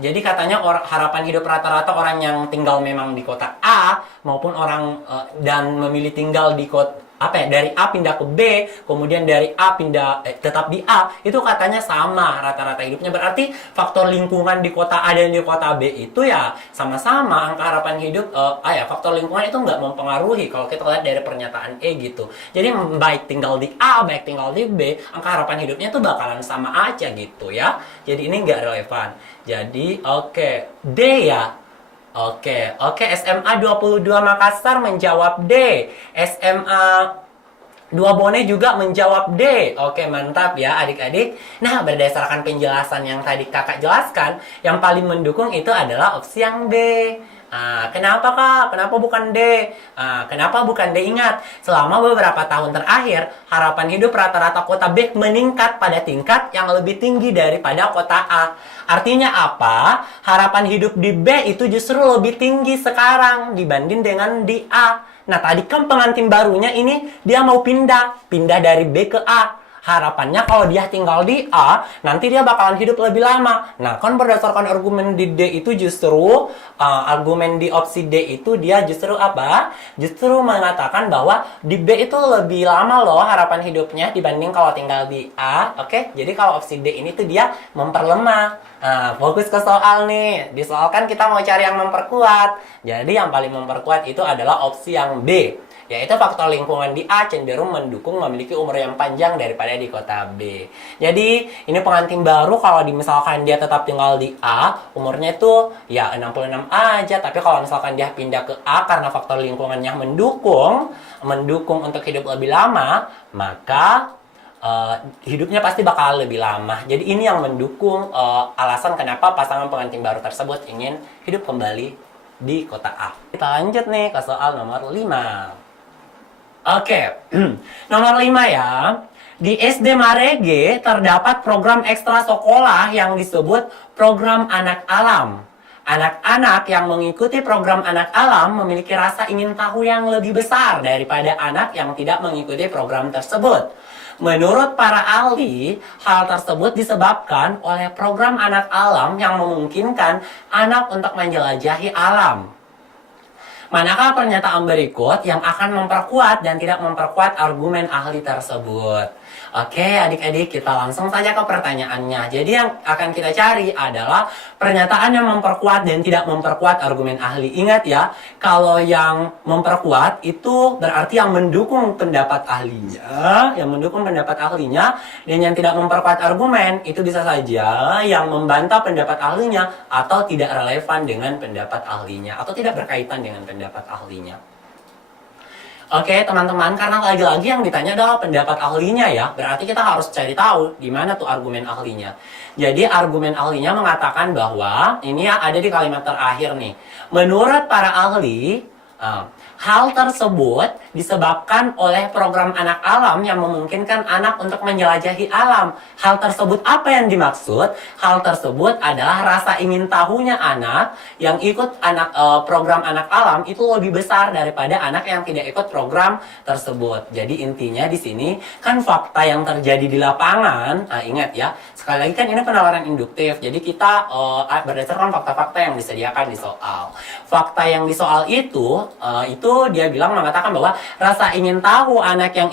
Jadi katanya harapan hidup rata-rata orang yang tinggal memang di kota A maupun orang dan memilih tinggal di kota dari A pindah ke B, kemudian dari A pindah tetap di A, itu katanya sama rata-rata hidupnya. Berarti faktor lingkungan di kota A dan di kota B itu ya sama-sama angka harapan hidup. Faktor lingkungan itu nggak mempengaruhi kalau kita lihat dari pernyataan E gitu. Jadi baik tinggal di A, baik tinggal di B, angka harapan hidupnya itu bakalan sama aja gitu ya. Jadi ini nggak relevan. Jadi D ya. Oke, SMA 22 Makassar menjawab D. SMA 2 Bone juga menjawab D. Oke, mantap ya adik-adik. Nah, berdasarkan penjelasan yang tadi kakak jelaskan, yang paling mendukung itu adalah opsi yang B. Kenapa kak? Kenapa bukan D? Kenapa bukan D? Ingat, selama beberapa tahun terakhir, harapan hidup rata-rata kota B meningkat pada tingkat yang lebih tinggi daripada kota A. Artinya apa? Harapan hidup di B itu justru lebih tinggi sekarang dibanding dengan di A. Nah, tadi kan pengantin barunya ini dia mau pindah dari B ke A. Harapannya kalau dia tinggal di A, nanti dia bakalan hidup lebih lama. Nah, kan berdasarkan argumen di D itu justru, argumen di opsi D itu dia justru apa? Justru mengatakan bahwa di B itu lebih lama loh harapan hidupnya dibanding kalau tinggal di A. Oke, jadi kalau opsi D ini tuh dia memperlemah. Fokus ke soal nih. Di soal kan kita mau cari yang memperkuat. Jadi yang paling memperkuat itu adalah opsi yang B. Yaitu faktor lingkungan di A cenderung mendukung memiliki umur yang panjang daripada di kota B. Jadi, ini pengantin baru kalau misalkan dia tetap tinggal di A, umurnya itu ya 66 aja. Tapi kalau misalkan dia pindah ke A karena faktor lingkungannya mendukung untuk hidup lebih lama, maka hidupnya pasti bakal lebih lama. Jadi ini yang mendukung alasan kenapa pasangan pengantin baru tersebut ingin hidup kembali di kota A. Kita lanjut nih ke soal nomor 5. Oke, nomor 5 ya. Di SD Marege terdapat program ekstra sekolah yang disebut program anak alam. Anak-anak yang mengikuti program anak alam memiliki rasa ingin tahu yang lebih besar daripada anak yang tidak mengikuti program tersebut. Menurut para ahli, hal tersebut disebabkan oleh program anak alam yang memungkinkan anak untuk menjelajahi alam. Manakah pernyataan berikut yang akan memperkuat dan tidak memperkuat argumen ahli tersebut? Oke, adik-adik, kita langsung saja ke pertanyaannya. Jadi yang akan kita cari adalah pernyataan yang memperkuat dan tidak memperkuat argumen ahli. Ingat ya, kalau yang memperkuat itu berarti yang mendukung pendapat ahlinya, dan yang tidak memperkuat argumen itu bisa saja yang membantah pendapat ahlinya atau tidak relevan dengan pendapat ahlinya atau tidak berkaitan dengan pendapat ahlinya. Oke, teman-teman, karena lagi-lagi yang ditanya adalah pendapat ahlinya ya, berarti kita harus cari tahu di mana tuh argumen ahlinya. Jadi argumen ahlinya mengatakan bahwa, ini ya ada di kalimat terakhir nih, menurut para ahli, hal tersebut disebabkan oleh program anak alam yang memungkinkan anak untuk menjelajahi alam. Hal tersebut apa yang dimaksud? Hal tersebut adalah rasa ingin tahunya anak yang ikut program anak alam itu lebih besar daripada anak yang tidak ikut program tersebut. Jadi intinya di sini kan fakta yang terjadi di lapangan. Ingat ya, sekali lagi kan ini penalaran induktif. Jadi kita berdasarkan fakta-fakta yang disediakan di soal. Fakta yang di soal itu dia bilang mengatakan bahwa rasa ingin tahu anak yang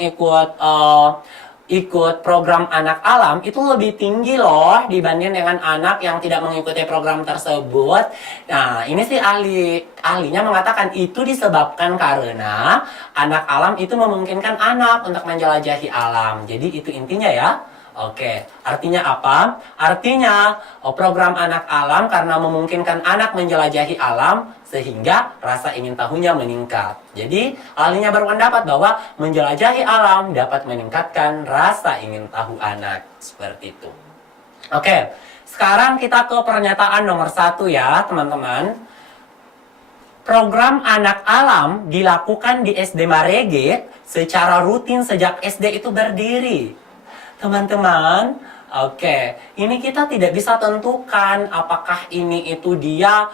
ikut program anak alam itu lebih tinggi loh dibanding dengan anak yang tidak mengikuti program tersebut. Nah, ini sih ahlinya mengatakan itu disebabkan karena anak alam itu memungkinkan anak untuk menjelajahi alam. Jadi itu intinya ya. Oke, artinya apa? Artinya program anak alam karena memungkinkan anak menjelajahi alam sehingga rasa ingin tahunya meningkat. Jadi ahlinya berpendapat bahwa menjelajahi alam dapat meningkatkan rasa ingin tahu anak. Seperti itu. Oke, sekarang kita ke pernyataan nomor 1 ya teman-teman. Program anak alam dilakukan di SD Marege secara rutin sejak SD itu berdiri. Teman-teman, oke, ini kita tidak bisa tentukan apakah ini itu dia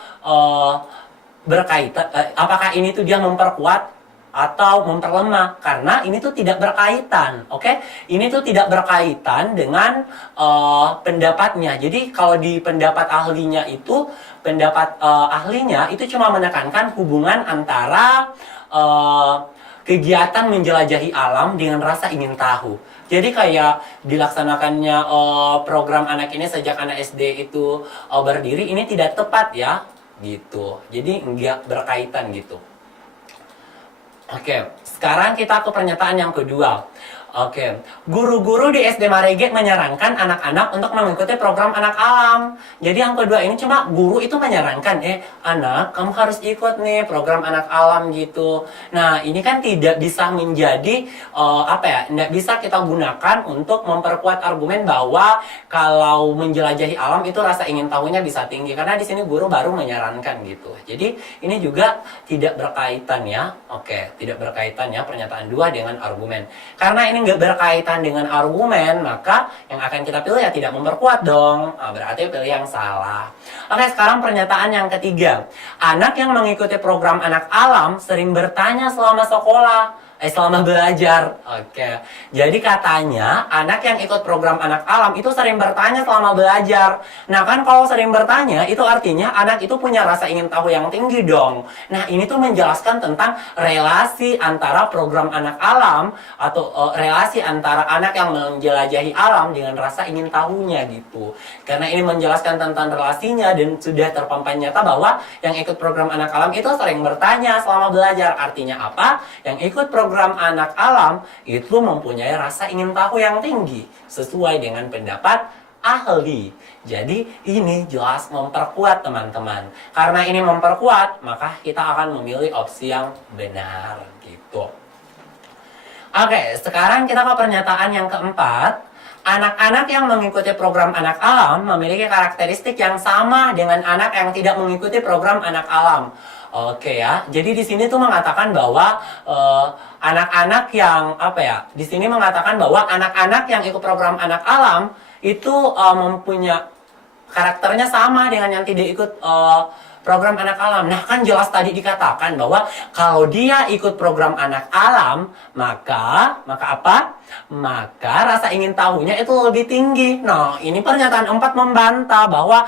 berkaitan, apakah ini itu dia memperkuat atau memperlemah, karena ini tuh tidak berkaitan, oke? Ini tuh tidak berkaitan dengan pendapatnya. Jadi kalau di pendapat ahlinya itu, ahlinya itu cuma menekankan hubungan antara kegiatan menjelajahi alam dengan rasa ingin tahu. Jadi kayak dilaksanakannya program anak ini sejak anak SD itu berdiri, ini tidak tepat ya, gitu. Jadi nggak berkaitan gitu. Oke, sekarang kita ke pernyataan yang kedua. Oke, guru-guru di SD Marege menyarankan anak-anak untuk mengikuti program anak alam. Jadi yang kedua ini cuma guru itu menyarankan, anak kamu harus ikut nih program anak alam gitu. Nah ini kan tidak bisa menjadi tidak bisa kita gunakan untuk memperkuat argumen bahwa kalau menjelajahi alam itu rasa ingin tahunya bisa tinggi. Karena di sini guru baru menyarankan gitu. Jadi ini juga tidak berkaitan ya. Oke, tidak berkaitan ya pernyataan 2 dengan argumen. Karena ini nggak berkaitan dengan argumen, maka yang akan kita pilih ya tidak memperkuat dong. Berarti pilih yang salah. Oke, sekarang pernyataan yang ketiga. Anak yang mengikuti program anak alam sering bertanya selama sekolah. Selama belajar. Oke. Jadi katanya anak yang ikut program anak alam itu sering bertanya selama belajar. Nah kan kalau sering bertanya itu artinya anak itu punya rasa ingin tahu yang tinggi dong. Nah ini tuh menjelaskan tentang relasi antara program anak alam atau relasi antara anak yang menjelajahi alam dengan rasa ingin tahunya gitu. Karena ini menjelaskan tentang relasinya dan sudah terpampang nyata bahwa yang ikut program anak alam itu sering bertanya selama belajar. Artinya apa? Yang ikut program anak alam itu mempunyai rasa ingin tahu yang tinggi sesuai dengan pendapat ahli. Jadi ini jelas memperkuat teman-teman. Karena ini memperkuat, maka kita akan memilih opsi yang benar gitu. Oke, sekarang kita ke pernyataan yang keempat. Anak-anak yang mengikuti program anak alam memiliki karakteristik yang sama dengan anak yang tidak mengikuti program anak alam. Oke ya, jadi di sini tuh mengatakan bahwa anak-anak yang di sini mengatakan bahwa anak-anak yang ikut program anak alam itu mempunyai karakternya sama dengan yang tidak ikut program anak alam. Nah kan jelas tadi dikatakan bahwa kalau dia ikut program anak alam, maka apa? Maka rasa ingin tahunya itu lebih tinggi. Nah ini pernyataan 4 membantah bahwa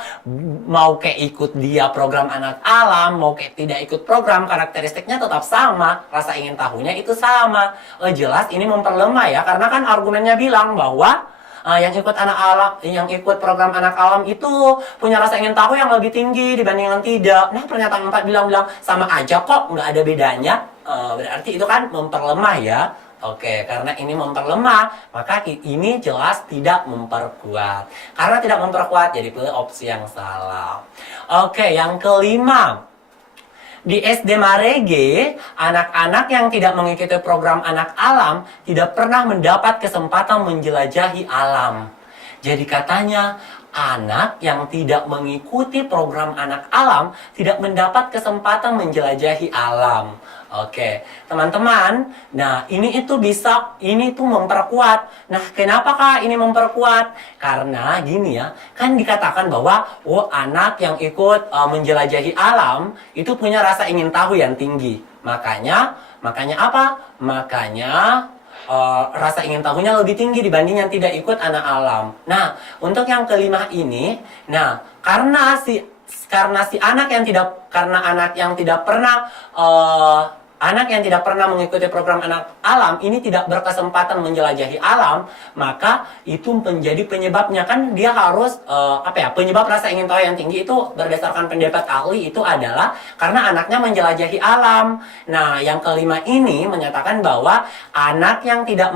mau kayak ikut dia program anak alam, mau kayak tidak ikut program, karakteristiknya tetap sama. Rasa ingin tahunya itu sama. Jelas ini memperlemah ya, karena kan argumennya bilang bahwa yang ikut program anak alam itu punya rasa ingin tahu yang lebih tinggi dibandingkan tidak. Nah pernyataan 4 bilang sama aja kok, nggak ada bedanya. Berarti itu kan memperlemah ya. Oke, karena ini memperlemah, maka ini jelas tidak memperkuat. Karena tidak memperkuat, jadi pilih opsi yang salah. Oke, yang kelima. Di SD Marege, anak-anak yang tidak mengikuti program anak alam tidak pernah mendapat kesempatan menjelajahi alam. Jadi katanya, anak yang tidak mengikuti program anak alam tidak mendapat kesempatan menjelajahi alam. Oke, teman-teman, nah ini tuh memperkuat. Nah, kenapakah ini memperkuat? Karena gini ya, kan dikatakan bahwa anak yang ikut menjelajahi alam itu punya rasa ingin tahu yang tinggi. Makanya apa? Makanya rasa ingin tahunya lebih tinggi dibanding yang tidak ikut anak alam. Nah, untuk yang kelima ini, karena anak yang tidak pernah mengikuti program anak alam ini tidak berkesempatan menjelajahi alam, maka itu menjadi penyebabnya. Kan dia harus penyebab rasa ingin tahu yang tinggi itu berdasarkan pendapat ahli itu adalah karena anaknya menjelajahi alam. Nah, yang kelima ini menyatakan bahwa anak yang tidak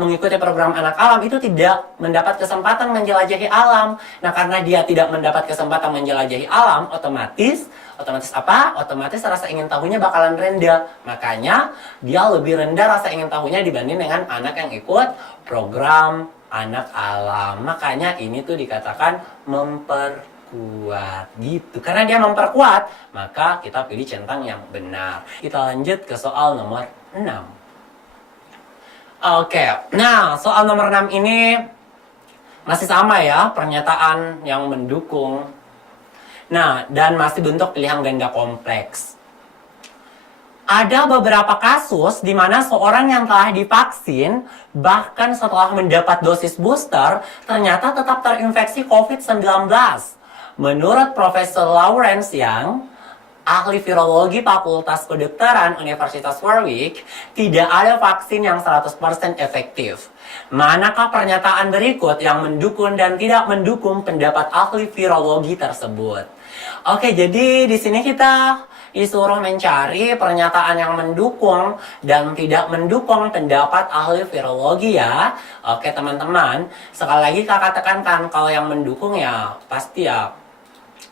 mengikuti program anak alam itu tidak mendapat kesempatan menjelajahi alam. Nah, karena dia tidak mendapat kesempatan menjelajahi alam, otomatis apa? Otomatis rasa ingin tahunya bakalan rendah. Makanya dia lebih rendah rasa ingin tahunya dibanding dengan anak yang ikut program anak alam. Makanya ini tuh dikatakan memperkuat gitu. Karena dia memperkuat, maka kita pilih centang yang benar. Kita lanjut ke soal nomor 6. Oke, nah soal nomor 6 ini masih sama ya, pernyataan yang mendukung. Nah, dan masih bentuk pilihan ganda kompleks. Ada beberapa kasus di mana seorang yang telah divaksin, bahkan setelah mendapat dosis booster, ternyata tetap terinfeksi COVID-19. Menurut Profesor Lawrence Yang, ahli virologi Fakultas Kedokteran Universitas Warwick, tidak ada vaksin yang 100% efektif. Manakah pernyataan berikut yang mendukung dan tidak mendukung pendapat ahli virologi tersebut? Oke, jadi di sini kita disuruh mencari pernyataan yang mendukung dan tidak mendukung pendapat ahli virologi ya. Oke teman-teman, sekali lagi kakak tekankan kalau yang mendukung ya pasti ya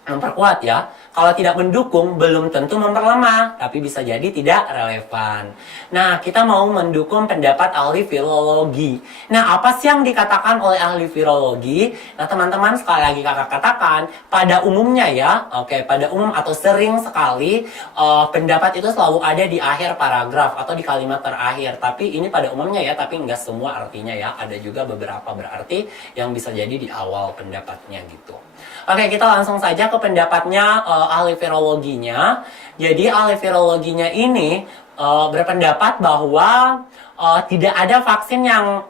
memperkuat ya. Kalau tidak mendukung belum tentu memperlemah, tapi bisa jadi tidak relevan. Nah, kita mau mendukung pendapat ahli virologi. Nah, apa sih yang dikatakan oleh ahli virologi? Nah, teman-teman sekali lagi kakak katakan, pada umumnya ya, pada umum atau sering sekali pendapat itu selalu ada di akhir paragraf atau di kalimat terakhir. Tapi ini pada umumnya ya, tapi nggak semua artinya ya. Ada juga beberapa berarti yang bisa jadi di awal pendapatnya gitu. Oke, kita langsung saja ke pendapatnya ahli virologinya. Jadi ahli virologinya ini berpendapat bahwa tidak ada vaksin yang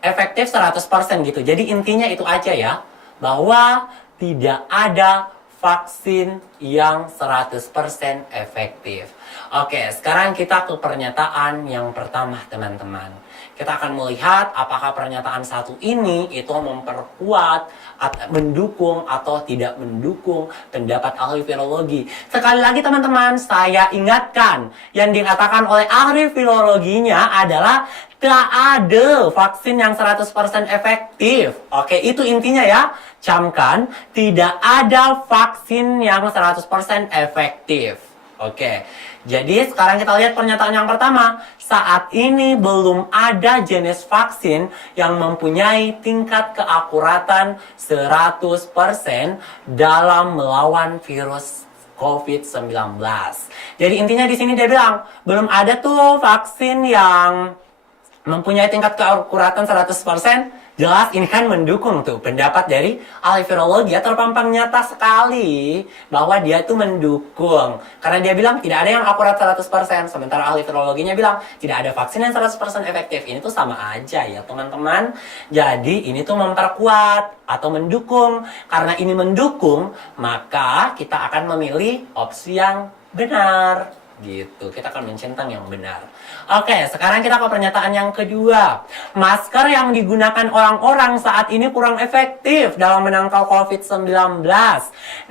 efektif 100% gitu. Jadi intinya itu aja ya, bahwa tidak ada vaksin yang 100% efektif. Oke, sekarang kita ke pernyataan yang pertama teman-teman. Kita akan melihat apakah pernyataan satu ini itu memperkuat, mendukung atau tidak mendukung pendapat ahli virologi. Sekali lagi teman-teman, saya ingatkan yang dikatakan oleh ahli virologinya adalah tak ada vaksin yang 100% efektif. Oke, itu intinya ya. Camkan, tidak ada vaksin yang 100% efektif. Oke, jadi sekarang kita lihat pernyataan yang pertama. Saat ini belum ada jenis vaksin yang mempunyai tingkat keakuratan 100% dalam melawan virus COVID-19. Jadi intinya di sini dia bilang, belum ada tuh vaksin yang mempunyai tingkat keakuratan 100%. Jelas ini kan mendukung tuh pendapat dari ahli virologi ya, terpampang nyata sekali bahwa dia tuh mendukung. Karena dia bilang tidak ada yang akurat 100%, sementara ahli virologinya bilang tidak ada vaksin yang 100% efektif. Ini tuh sama aja ya teman-teman. Jadi ini tuh memperkuat atau mendukung. Karena ini mendukung, maka kita akan memilih opsi yang benar. Gitu, kita akan mencentang yang benar. Oke, sekarang kita ke pernyataan yang kedua. Masker yang digunakan orang-orang saat ini kurang efektif dalam menangkal COVID-19.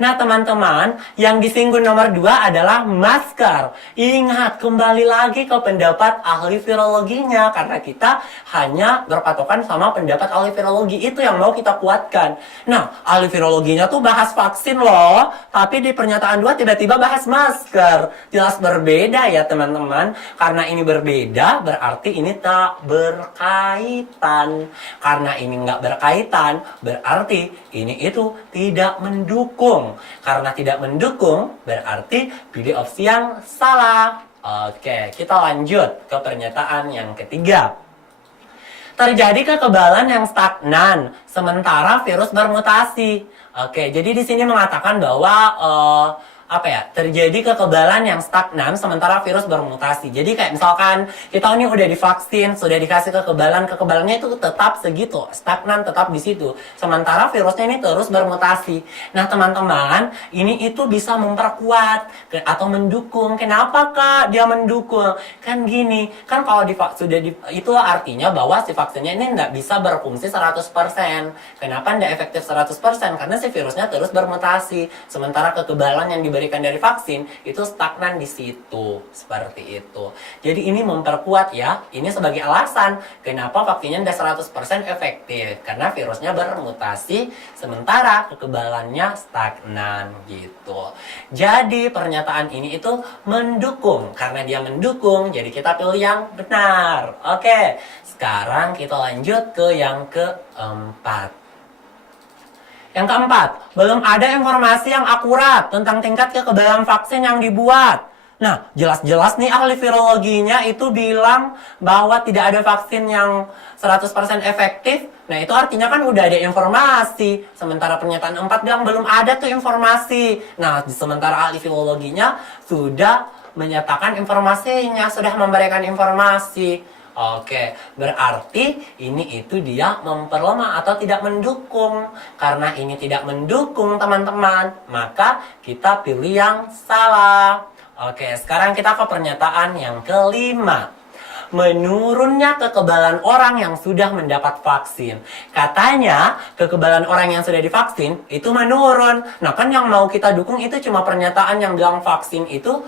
Nah teman-teman, yang disinggung nomor 2 adalah masker. Ingat, kembali lagi ke pendapat ahli virologinya. Karena kita hanya berpatokan sama pendapat ahli virologi. Itu yang mau kita kuatkan. Nah, ahli virologinya tuh bahas vaksin loh. Tapi di pernyataan 2 tiba-tiba bahas masker. Jelas berbeda ya teman-teman. Karena ini berbeda berarti ini tak berkaitan. Karena ini nggak berkaitan berarti ini itu tidak mendukung. Karena tidak mendukung berarti pilih opsi yang salah. Oke, kita lanjut ke pernyataan yang ketiga. Terjadi kekebalan yang stagnan sementara virus bermutasi. Oke, jadi di sini mengatakan bahwa terjadi kekebalan yang stagnan sementara virus bermutasi. Jadi kayak misalkan kita ini udah divaksin, sudah dikasih kekebalannya itu tetap segitu, stagnan tetap di situ. Sementara virusnya ini terus bermutasi. Nah teman-teman, ini itu bisa memperkuat atau mendukung. Kenapa Kak dia mendukung? Kan gini, kan kalau itu artinya bahwa si vaksinnya ini nggak bisa berfungsi 100%. Kenapa nggak efektif 100%? Karena si virusnya terus bermutasi. Sementara kekebalan yang diberikan dari vaksin itu stagnan di situ, seperti itu. Jadi ini memperkuat ya, ini sebagai alasan kenapa vaksinnya tidak 100% efektif, karena virusnya bermutasi sementara kekebalannya stagnan gitu. Jadi pernyataan ini itu mendukung, karena dia mendukung jadi kita pilih yang benar. Oke, sekarang kita lanjut ke yang keempat. Yang keempat, belum ada informasi yang akurat tentang tingkat kekebalan vaksin yang dibuat. Nah, jelas-jelas nih ahli virologinya itu bilang bahwa tidak ada vaksin yang 100% efektif. Nah, itu artinya kan udah ada informasi. Sementara pernyataan 4 bilang belum ada tuh informasi. Nah, sementara ahli virologinya sudah menyatakan informasinya, sudah memberikan informasi. Oke, berarti ini itu dia memperlemah atau tidak mendukung. Karena ini tidak mendukung, teman-teman, maka kita pilih yang salah. Oke, sekarang kita ke pernyataan yang kelima. Menurunnya kekebalan orang yang sudah mendapat vaksin. Katanya kekebalan orang yang sudah divaksin itu menurun. Nah kan yang mau kita dukung itu cuma pernyataan yang bilang vaksin itu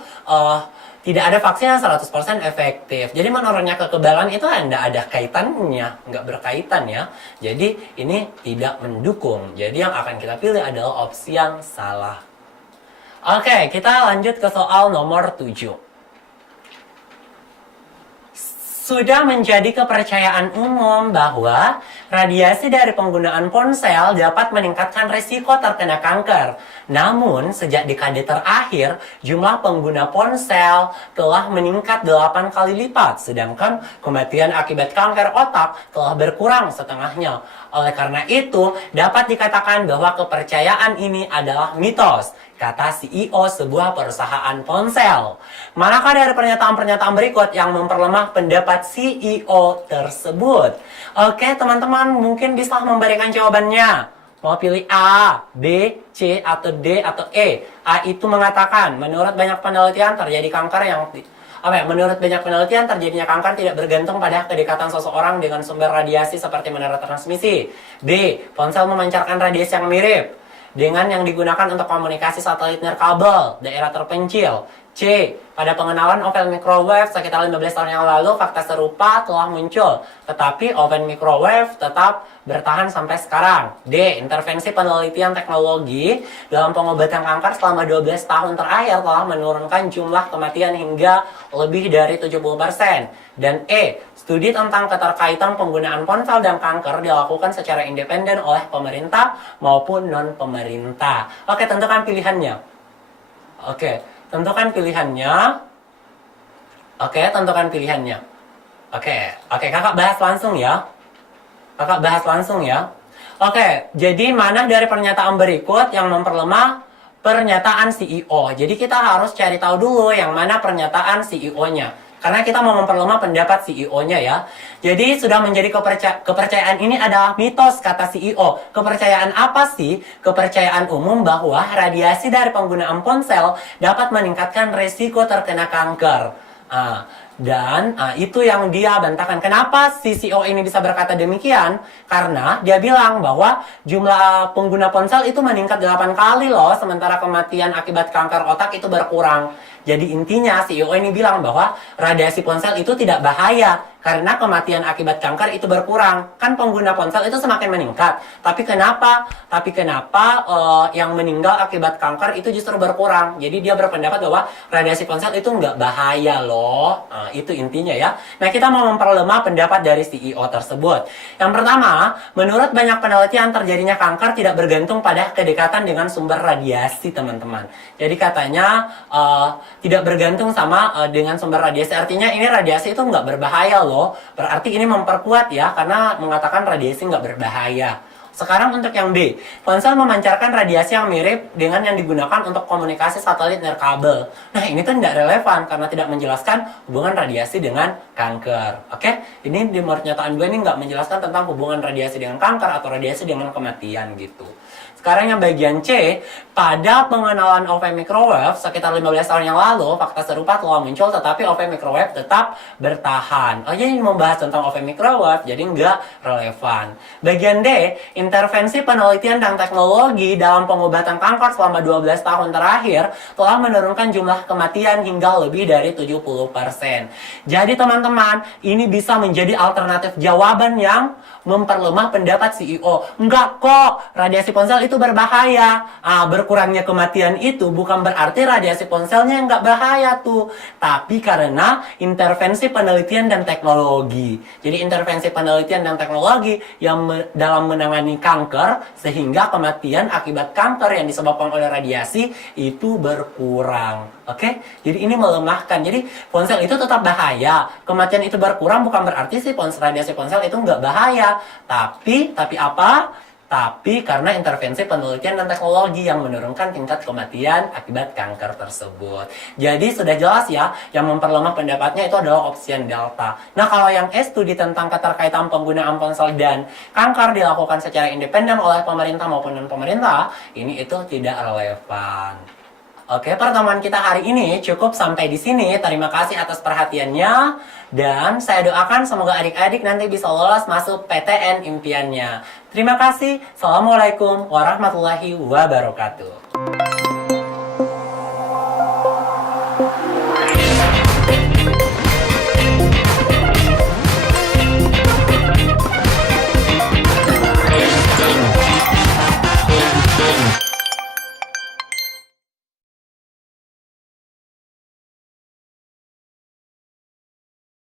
tidak ada vaksin yang 100% efektif. Jadi menurunnya kekebalan itu tidak ada kaitannya, nggak berkaitan ya. Jadi ini tidak mendukung. Jadi yang akan kita pilih adalah opsi yang salah. Oke, kita lanjut ke soal nomor 7. Sudah menjadi kepercayaan umum bahwa radiasi dari penggunaan ponsel dapat meningkatkan risiko terkena kanker. Namun, sejak dekade terakhir, jumlah pengguna ponsel telah meningkat 8 kali lipat, sedangkan kematian akibat kanker otak telah berkurang setengahnya. Oleh karena itu, dapat dikatakan bahwa kepercayaan ini adalah mitos, kata CEO sebuah perusahaan ponsel. Manakah dari pernyataan-pernyataan berikut yang memperlemah pendapat CEO tersebut? Oke, teman-teman mungkin bisa memberikan jawabannya. Mau pilih A, B, C, atau D, atau E. A itu mengatakan, menurut banyak penelitian terjadi kanker yang... menurut banyak penelitian terjadinya kanker tidak bergantung pada kedekatan seseorang dengan sumber radiasi seperti menara transmisi. B, ponsel memancarkan radiasi yang mirip dengan yang digunakan untuk komunikasi satelit nirkabel, daerah terpencil. C, pada pengenalan oven microwave sekitar 15 tahun yang lalu, fakta serupa telah muncul, tetapi oven microwave tetap bertahan sampai sekarang. D, intervensi penelitian teknologi dalam pengobatan kanker selama 12 tahun terakhir telah menurunkan jumlah kematian hingga lebih dari 70%. Dan E, studi tentang keterkaitan penggunaan ponsel dan kanker dilakukan secara independen oleh pemerintah maupun non-pemerintah. Oke, tentukan pilihannya. Tentukan pilihannya. Oke, kakak bahas langsung ya. Oke, jadi mana dari pernyataan berikut yang memperlemah pernyataan CEO? Jadi kita harus cari tahu dulu yang mana pernyataan CEO-nya. Karena kita mau memperlemah pendapat CEO-nya ya. Jadi sudah menjadi kepercayaan ini adalah mitos, kata CEO. Kepercayaan apa sih? Kepercayaan umum bahwa radiasi dari penggunaan ponsel dapat meningkatkan risiko terkena kanker. Dan itu yang dia bantahkan. Kenapa si CEO ini bisa berkata demikian? Karena dia bilang bahwa jumlah pengguna ponsel itu meningkat 8 kali loh, sementara kematian akibat kanker otak itu berkurang. Jadi intinya CEO ini bilang bahwa radiasi ponsel itu tidak bahaya karena kematian akibat kanker itu berkurang. Kan pengguna ponsel itu semakin meningkat. Tapi kenapa yang meninggal akibat kanker itu justru berkurang? Jadi dia berpendapat bahwa radiasi ponsel itu nggak bahaya loh. Itu intinya ya. Nah, kita mau memperlemah pendapat dari CEO tersebut. Yang pertama, menurut banyak penelitian terjadinya kanker tidak bergantung pada kedekatan dengan sumber radiasi, teman-teman. Jadi katanya tidak bergantung sama dengan sumber radiasi. Artinya ini radiasi itu nggak berbahaya loh. Berarti ini memperkuat ya, karena mengatakan radiasi nggak berbahaya. Sekarang untuk yang B, ponsel memancarkan radiasi yang mirip dengan yang digunakan untuk komunikasi satelit nirkabel. Nah, ini tuh tidak relevan karena tidak menjelaskan hubungan radiasi dengan kanker. Oke, ini di pernyataan gue ini nggak menjelaskan tentang hubungan radiasi dengan kanker atau radiasi dengan kematian gitu. Sekarang yang bagian C, pada pengenalan oven microwave sekitar 15 tahun yang lalu, fakta serupa telah muncul tetapi oven microwave tetap bertahan. Jadi membahas tentang oven microwave, jadi nggak relevan. Bagian D, intervensi penelitian dan teknologi dalam pengobatan kanker selama 12 tahun terakhir telah menurunkan jumlah kematian hingga lebih dari 70%. Jadi teman-teman, ini bisa menjadi alternatif jawaban yang memperlemah pendapat CEO. Enggak kok, radiasi ponsel itu berbahaya. Berkurangnya kematian itu bukan berarti radiasi ponselnya enggak bahaya tuh. Tapi karena intervensi penelitian dan teknologi. Jadi intervensi penelitian dan teknologi yang dalam menangani kanker, sehingga kematian akibat kanker yang disebabkan oleh radiasi itu berkurang. Oke? Jadi ini melemahkan. Jadi ponsel itu tetap bahaya. Kematian itu berkurang bukan berarti radiasi ponsel itu enggak bahaya. Tapi apa? tapi karena intervensi penelitian dan teknologi yang menurunkan tingkat kematian akibat kanker tersebut. Jadi sudah jelas ya, yang memperlemah pendapatnya itu adalah opsi delta. Nah, kalau yang E studi tentang keterkaitan penggunaan ponsel dan kanker dilakukan secara independen oleh pemerintah maupun non-pemerintah, ini itu tidak relevan. Oke, pertemuan kita hari ini cukup sampai di sini. Terima kasih atas perhatiannya. Dan saya doakan semoga adik-adik nanti bisa lolos masuk PTN impiannya. Terima kasih. Assalamualaikum warahmatullahi wabarakatuh.